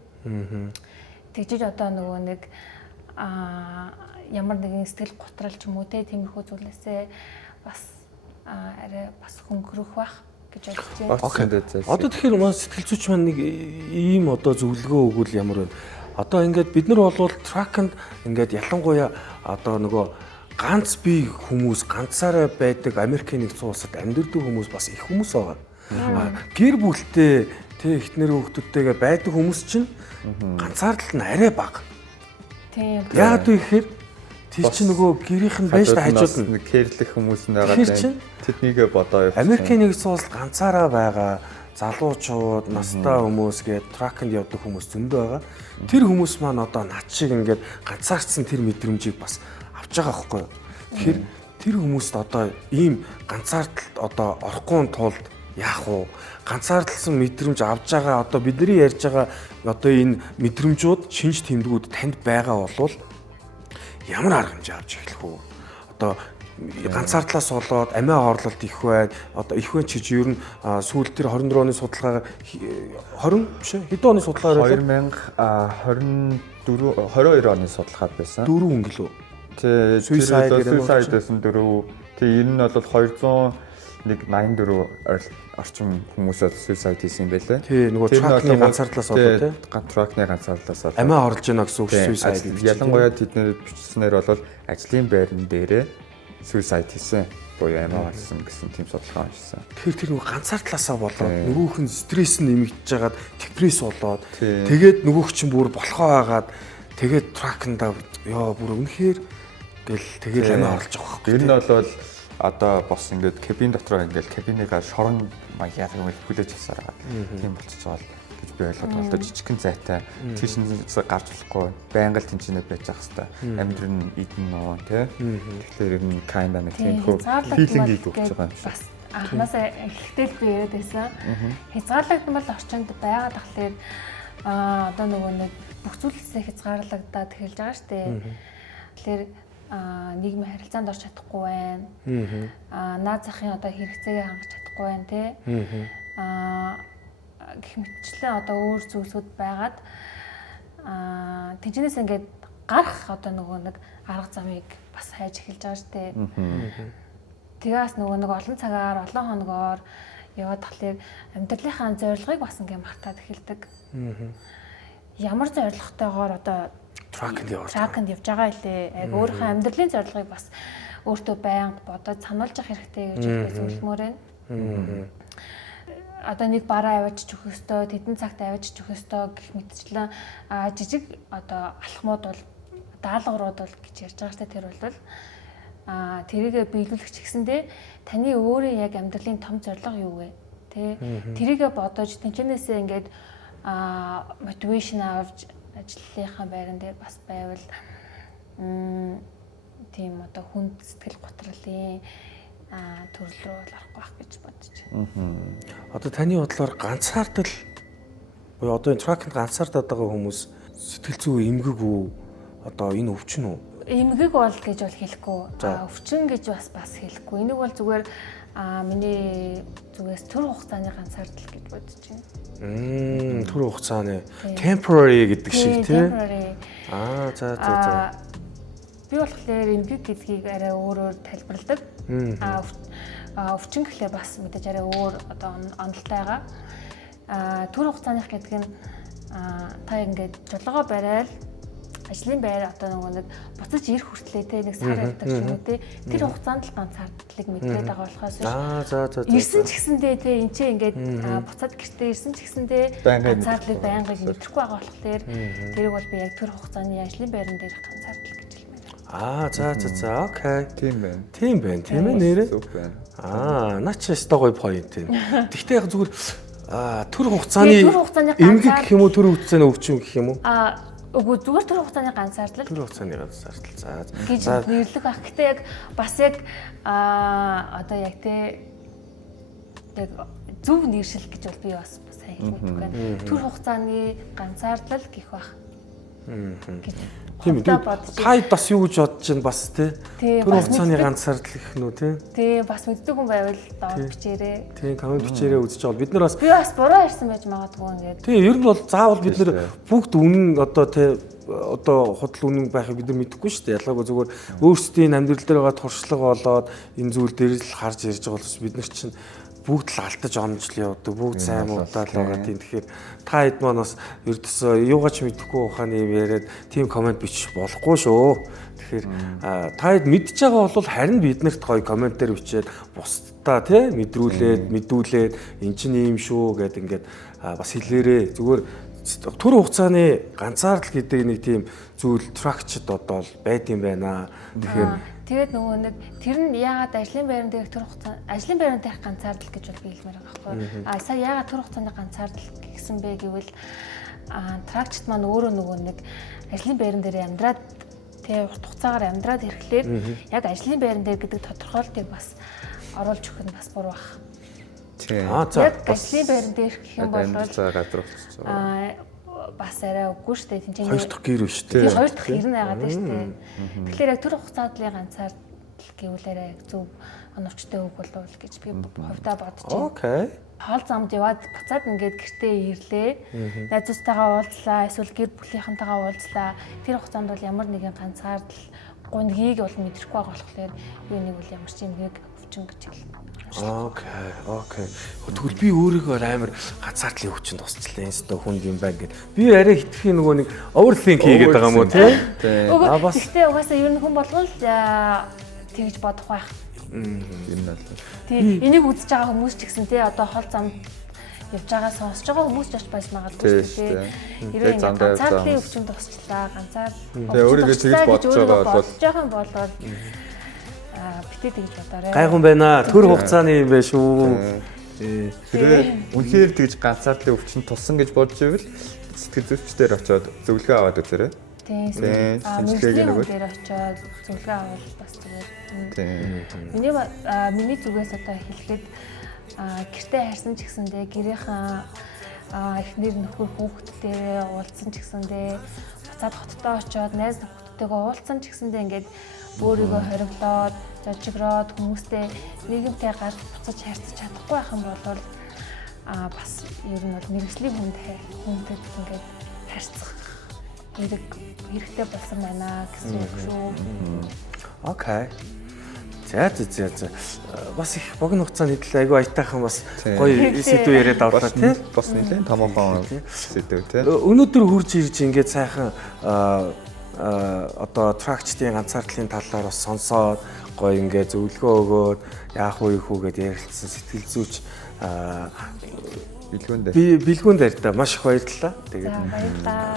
Тэгжиж одоо нөгөө нэг ямар нэгэн сэтгэл готрол ч юм уу те тиймэрхүү зүйлээсээ бас арай бас хөнгөрөх байх гэж бодож байна. Одоо тэгэхээр маань сэтгэл зүйч маань нэг ийм одоо зөвлөгөө өгвөл ямар вэ? Одоо ингээд бид нар бол траканд ингээд ялангуяа одоо нөгөө ганц бие хүмүүс ганцаараа байдаг Америкийн нэгдсэн улсад амьдардаг хүмүүс бас их хүмүүс байгаа. Гэр бүлтэй тэ эхнэр хүүхдүүдтэйгээ байдаг хүмүүс чинь ганцаардал нь арай бага. Тийм. Яг тэгэхээр тэр чинь нөгөө гэрийнх нь байж та хажууд нэг кэрлэх хүмүүс нь байгаа. Тэднийгээ бодоо явуулсан. Америкийн нэгдсэн улсад ганцаараа байгаа залуучууд, настай хүмүүс гээд траканд явдаг хүмүүс зөндөө байгаа. Тэр хүмүүс маань одоо над шиг ингээд ганцаарцсан тэр мэдрэмжийг бас авч байгаа байхгүй юу. Тэгэхээр тэр хүмүүст одоо ийм ганцаардалд одоо орохгүй тулд яах вэ? Ганцаардалсан мэдрэмж авж байгаа одоо бидний ярьж байгаа одоо энэ мэдрэмжүүд шинж тэмдгүүд танд байгаа болвол ямар арга хэмжээ авч эхлэх вэ? Одоо ганцаардлаас болоод амиа хорлолт их байна. Одоо их байна ч гэж ер нь сүүлд тэр 24 оны судалгаагаар 20 биш ээ хэдэн оны судалгаагаар 2022 оны судалгаа байсан. 4 өнгөлөө. Тэгээ suicide гэсэн 4. Тэгээ энэ нь бол 284 орчим хүмүүсээ suicide хийсэн юм байлээ. Тий, нөгөө тракны ганцаардлаас болоо тий. Тракны ганцаардлаас болоо. Амиа хорлож байна гэсэн үг suicide гэж. Ялангуяа тэдний бичснээр бол ажлын байран дээрээ suicide хийсэн. Буюу амиа хорлсон гэсэн тийм судалгаа уншсан. Тэгэхээр тэр нөгөө ганцаардлаасаа болоод нөгөөх нь стресс нэмэгдэж жагаад депресс болоод тэгээд нөгөөх чинь бүр болохоо хагаад тэгээд тракнда ёо бүр үнэхээр тэгэл амиа хорлож байгаа байхгүй. Энэ нь бол одоо бос ингээд кабин дотроо ингээд кабиныг шорон маягаар хүлээж авсаар байгаа. Тийм болчихж байгаа гэж би ойлгоод байна. Одоо жижигхэн зайтай тийшнээс гарч болохгүй байнга л тэнцэнэ байж ах хэвээр амьдрал нь идэн ноо тий. Тэгэхээр ер нь kinda нэг тийм хөө филингийг өгч байгаа юм шиг. Бас анханасаа эхлэхдээ би яриад байсан. Хязгаарлагдсан бол орчинд байгаад тахлаар одоо нөгөө нэг бүх зүйлсээ хязгаарлагдаад эхэлж байгаа шүү дээ. Тэгэхээр нийгмийн харилцаанд орж чадахгүй байна. Наад захын одоо хэрэгцээгээ хангаж чадахгүй байна тий. Гэх мэтчлэн одоо өөр зүйлсүүд байгаад тэнцэнээс ингээд гарах одоо нөгөө нэг арга замыг бас хайж эхэлж байгаа шүү дээ. Тэгээс нөгөө нэг олон цагаар олон хоногоор яваад тахлаар амьдралынхаа зорилгыг бас ингээд мартаад эхэлдэг. Ямар зорилготойгоор одоо тракэнд явж байгаа илээ. Яг өөрийнхөө амьдралын зорилгыг бас өөртөө байнга бодоод сануулж явах хэрэгтэй гэж зөвлөмөр байна. Одоо нэг бараа аваач өгөх ёстой, тэдэн цагт аваач өгөх ёстой гэх мэтчлэн жижиг одоо алхмууд бол даалгаврууд бол гэж ярьж байгаа шүү дээ. Тэр бол тэрийгэ биелүүлэх ч гэсэндээ таны өөрийн яг амьдралын том зорилго юу вэ? Тэ тэрийгэ бодож тэнцэнээсээ ингээд мотивашн авч ажлынхаа байран дээр бас байвал тийм одоо хүнд сэтгэл готролын төрөл рүү орохгүй байх гэж бодож байна. Одоо таны бодлоор ганцаардал буюу одоо энэ тракэнд ганцаардаад байгаа хүмүүс сэтгэл зүй эмгэг үү? Одоо энэ өвчин үү? Эмгэг бол гэж бол хэлэхгүй. Өвчин гэж бас хэлэхгүй. Энийг бол зүгээр миний зүгээс төр хугацааны ганцаардал гэж бодож байна. Төр хугацааны temporary гэдэг шиг тийм. За. Би болохоор эмгэг гэдгийг арай өөрөөр тайлбарладаг. Өвчин гэхлээр бас мэдээж арай өөр одоо онолтой байгаа. Төр хугацааных гэдэг нь та ингээд жолгоо барайл ажлын байр одоо нэг буцаж ирэх хүртлээ те нэг сар явдаг юм уу те тэр хугацаанд л ганцаардлыг мэдээд байгаа болохоос ирсэн ч гэсэндээ те энэ ч ингээд буцаад гэртээ ирсэн ч гэсэндээ ганцаардлыг байнгыг мэдрэхгүй байгаа болохоор тэрийг бол би яг тэр хугацааны ажлын байран дээр ганцаардл гэж хэлмээр. За окей. Тийм байна. Тийм ээ нэрээ. Супер. Наа чи өстой гоё point юм. Гэхдээ яг зүгээр төр хугацааны эмгэг гэх юм уу төр хугацааны өвчин гэх юм уу? Үгүй зүгээр төр хугацааны ганцаардал. Төр хугацааны ганцаардал. За. Нэрлэх байх. Гэтэ яг бас яг одоо яг яг зөв нэршил гэж бол би бас сайн хэлмэдэг байна. Төр хугацааны ганцаардал гэх байх. Тийм үү. Та бас юу гэж бодож байна бас тий? Төр хугацааны ганцаардал гэх нь үү тий? Тий, бас мэддэг хүн байвал доод бичээрэй. Тий, комент бичээрэй үзэж байгаа. Бид нар бас би бас буруу ярьсан байж магадгүй ингээд. Тий, ер нь бол заавал бид нар бүгд үнэн одоо тий одоо худал үнэн байхыг бид нар мэдэхгүй шүү дээ. Ялгаагүй зүгээр өөрсдийн амьдрал дээр байгаа туршлага болоод энэ зүйл дээр л харж ярьж байгаа болохос бид нар чинь бүгд л алтаж онжл явдаг. Бүгд сайн муудаал байгаа тийм. Тэгэхээр та хэд маань бас ердөөсөө юугаач мэдэхгүй ухааны юм яриад тийм комент бичих болохгүй шүү. Тэгэхээр та хэд мэдж байгаа бол харин биднэрт гоё комментээр бичээд бусдаа тий мэдүүлээд эн чинь ийм шүү гэд ингээд бас хэлээрээ. Зүгээр төр хугацааны ганцаардал гэдэг нэг тийм зүйл тракчд одоо л байд юм байна. Тэгэхээр тэгээд нөгөө нэг тэр нь яагаад ажлын байран дээр төр хугацаа ажлын байран дээрх ганцаардал гэж бол би хэлмээр байгаа байхгүй. Сая яагаад төр хугацааны ганцаардал гэсэн бэ гэвэл тракчд маань өөрөө нөгөө нэг ажлын байран дээр амьдраад тэг урт хугацаагаар амьдраад ирэхлээр яг ажлын байран дээр гэдэг тодорхойлтыг бас оруулж өгөх нь бас буруу байна. Яг ажлын байран дээр гэх юм бол бас арай үгүй шүү дээ. Тэнцэнэ хоёр дахь гэр биш үү? Хоёр дахь гэр нь байгаад байна шүү дээ. Тэгэхээр яг төр хугацаадлын ганцаардал гэвэл арай зөв оновчтой үг болов гэж би хувьдаа бодож байна. Окей. Хоол замд яваад буцаад ингээд гэртээ ирлээ. Найзуудтайгаа уулзлаа, эсвэл гэр бүлийнхэнтэйгээ уулзлаа. Тэр хугацаанд бол ямар нэгэн ганцаардал гунгийг бол мэдрэхгүй байгаа болохоор би энийг бол ямар ч юм нэг өвчин гэж хэлнэ. Окей. Тэгвэл би өөрийгөө амар ганцаардлын өвчөнд тусчлаа. Инстаа хүнд юм байна гэд. Би арай хитгэхийн нөгөө нэг overthink хийгээд байгаа юм уу тий? Гэхдээ угаасаа ер нь хүн болгон л тэгж бодох байх. Тий. Энийг үзэж байгаа хүмүүс ч гэсэн тий одоо хол замд явж байгаа сонсож байгаа хүмүүс ч байж магадгүй шүү дээ. Хэрвээ ингээд ганцаардлын өвчөнд тусчлаа, Тэгээ өөрийгөө тэгж бодож байгаа бол жоохон болоод битээ тэгж бодоорой. Гайхам байна. Төр хугацааны юм байна шүү. Хэрвээ үнэхээр тэгж ганцаардлын өвчин туссан гэж бодож ивэл сэтгэл зүйчдээр очиод зөвлөгөө аваад үзээрэй. Тийм. Шинжилгээгээ нөгөө дээр очиод зөвлөгөө авах бас зүгээр. Миний зүгээс одоо хэлэхэд гэртээ харьсан ч гэсэндээ гэрийнхэн эхнэр нөхөр хүүхдтэй уулзсан ч гэсэндээ буцаад хотдоо очиод найз нөхдөдтэйгээ уулзсан ч гэсэндээ ингээд өөрийгөө хориглоод зожигроод хүмүүстэй нийгэмтэй гарч буцаж харьцаж чадахгүй байх юм бол бас ер нь бол мэрэгжлийн хүнтэй ингээд харьцах хэрэгтэй болсон байна гэсэн үг шүү. Окей. За. Бас их богино хугацааны хэдэл айгүй аятайхан бас гоё сэдв яриад авлаа тий. Бас нэлээд томоохон сэдв тий. Өнөөдөр хурж ирж ингээд сайхан одоо тракчдын ганцаардлын талаар бас сонсоод гоё ингээд зөвлөгөө өгөөд яах вэ хүүгээд ярилцсан сэтгэл зүйч бэлгүүн дээр та маш их баярлалаа. Тэгээд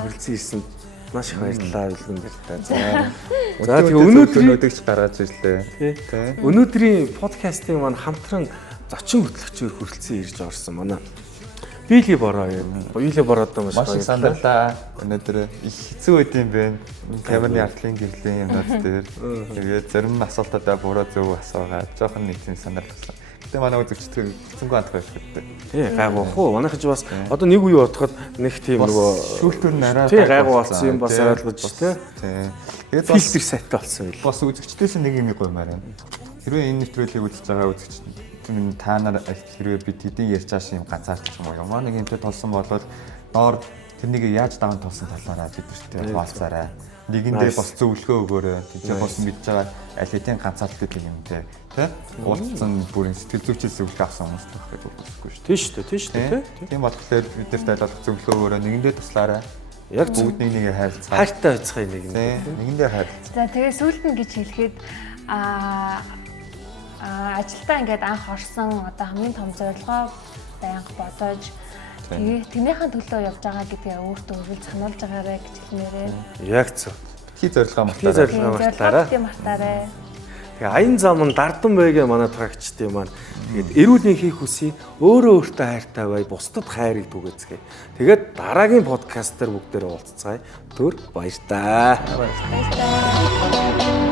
хүрэлцэн ирсэнд маш их баярлалаа бэлгүүн дээр та. За тэгээ өнөөдрийгч гаргаж ирлээ. Тий. Өнөөдрийн подкастын маань хамтран зочин хөтлөгчөөр хүрэлцэн ирж орсон манай. Бийлий бороо юм. Бийлий бороод маш их сандаалаа. Өнөөдөр их хэцүү байд юм байна. Камерны ардлын гэрлийн юмнууд дээр. Тэгээд зарим нь асуултуудаа буруу зөв асуугаад жоохон нэг тийм сандаалсан. Гэтэ манай үзэгчдээ хэцүүнгүй хандах байх гэдэг. Тий, гайгуух уу. Манайхаж бас одоо нэг үе бодоход нэг тийм нөгөө шүүлтүр нараа тий гайгуу болсон юм бас ойлгож тий. Тэгээд фильтр сайтай болсон юм. Бас үзэгчдээс нэг юм гуймаар байна. Хэрвээ энэ нэвтрүүлгийг үзэж байгаа үзэгчд та нар хэрвээ бид хэдийн ярьж байгаа юм ганцаарч юм уу? Ямар нэг юмтэй толсон болоод доор тэрнийг яаж даван толсон талаараа бидэртэй хуваалцаарай. Нэгэндээ бас зөвлөгөө өгөөрэй. Тэд бас мэдж байгаа аль хэдийн ганцаарддаг юм те. Тэ? Уулзсан бүрийн сэтгэл зүйчээс зөвлөгөө авсан хүмүүс байх гэдэг үгүйсгүй шүү дээ. Тийм шүү дээ. Тийм болохоор бидэрт айлгах зөвлөгөө өгөөрэй. Нэгэндээ туслаарай. Яг бүгд нэг харилцаа. Хайртай байцгаая нэгэндээ. Нэгэндээ харилцаа. За тэгээ сүүлд нь гэж хэлэхэд ажилдаа ингээд анх орсон одоо хамгийн том зорилгоо байнга бодож тэрнийхэн төлөө явж байгаа гэдгээ өөртөө өргөл сануулж байгаарэ гэж хэлмээрээ. Яг зөв. Хий зорилгоо мартаарай. Мартаарай. Тэгээ аян зам нь дардан байгээ манай тракчдын маань. Тэгээд эрүүл хийх хүсье өөрөө өөртөө хайртай бай, бусдад хайрыг түгээцгээе. Тэгээд дараагийн подкаст дээр бүгдээрээ уулзцгаая. Түр баяр таа. Баярлалаа.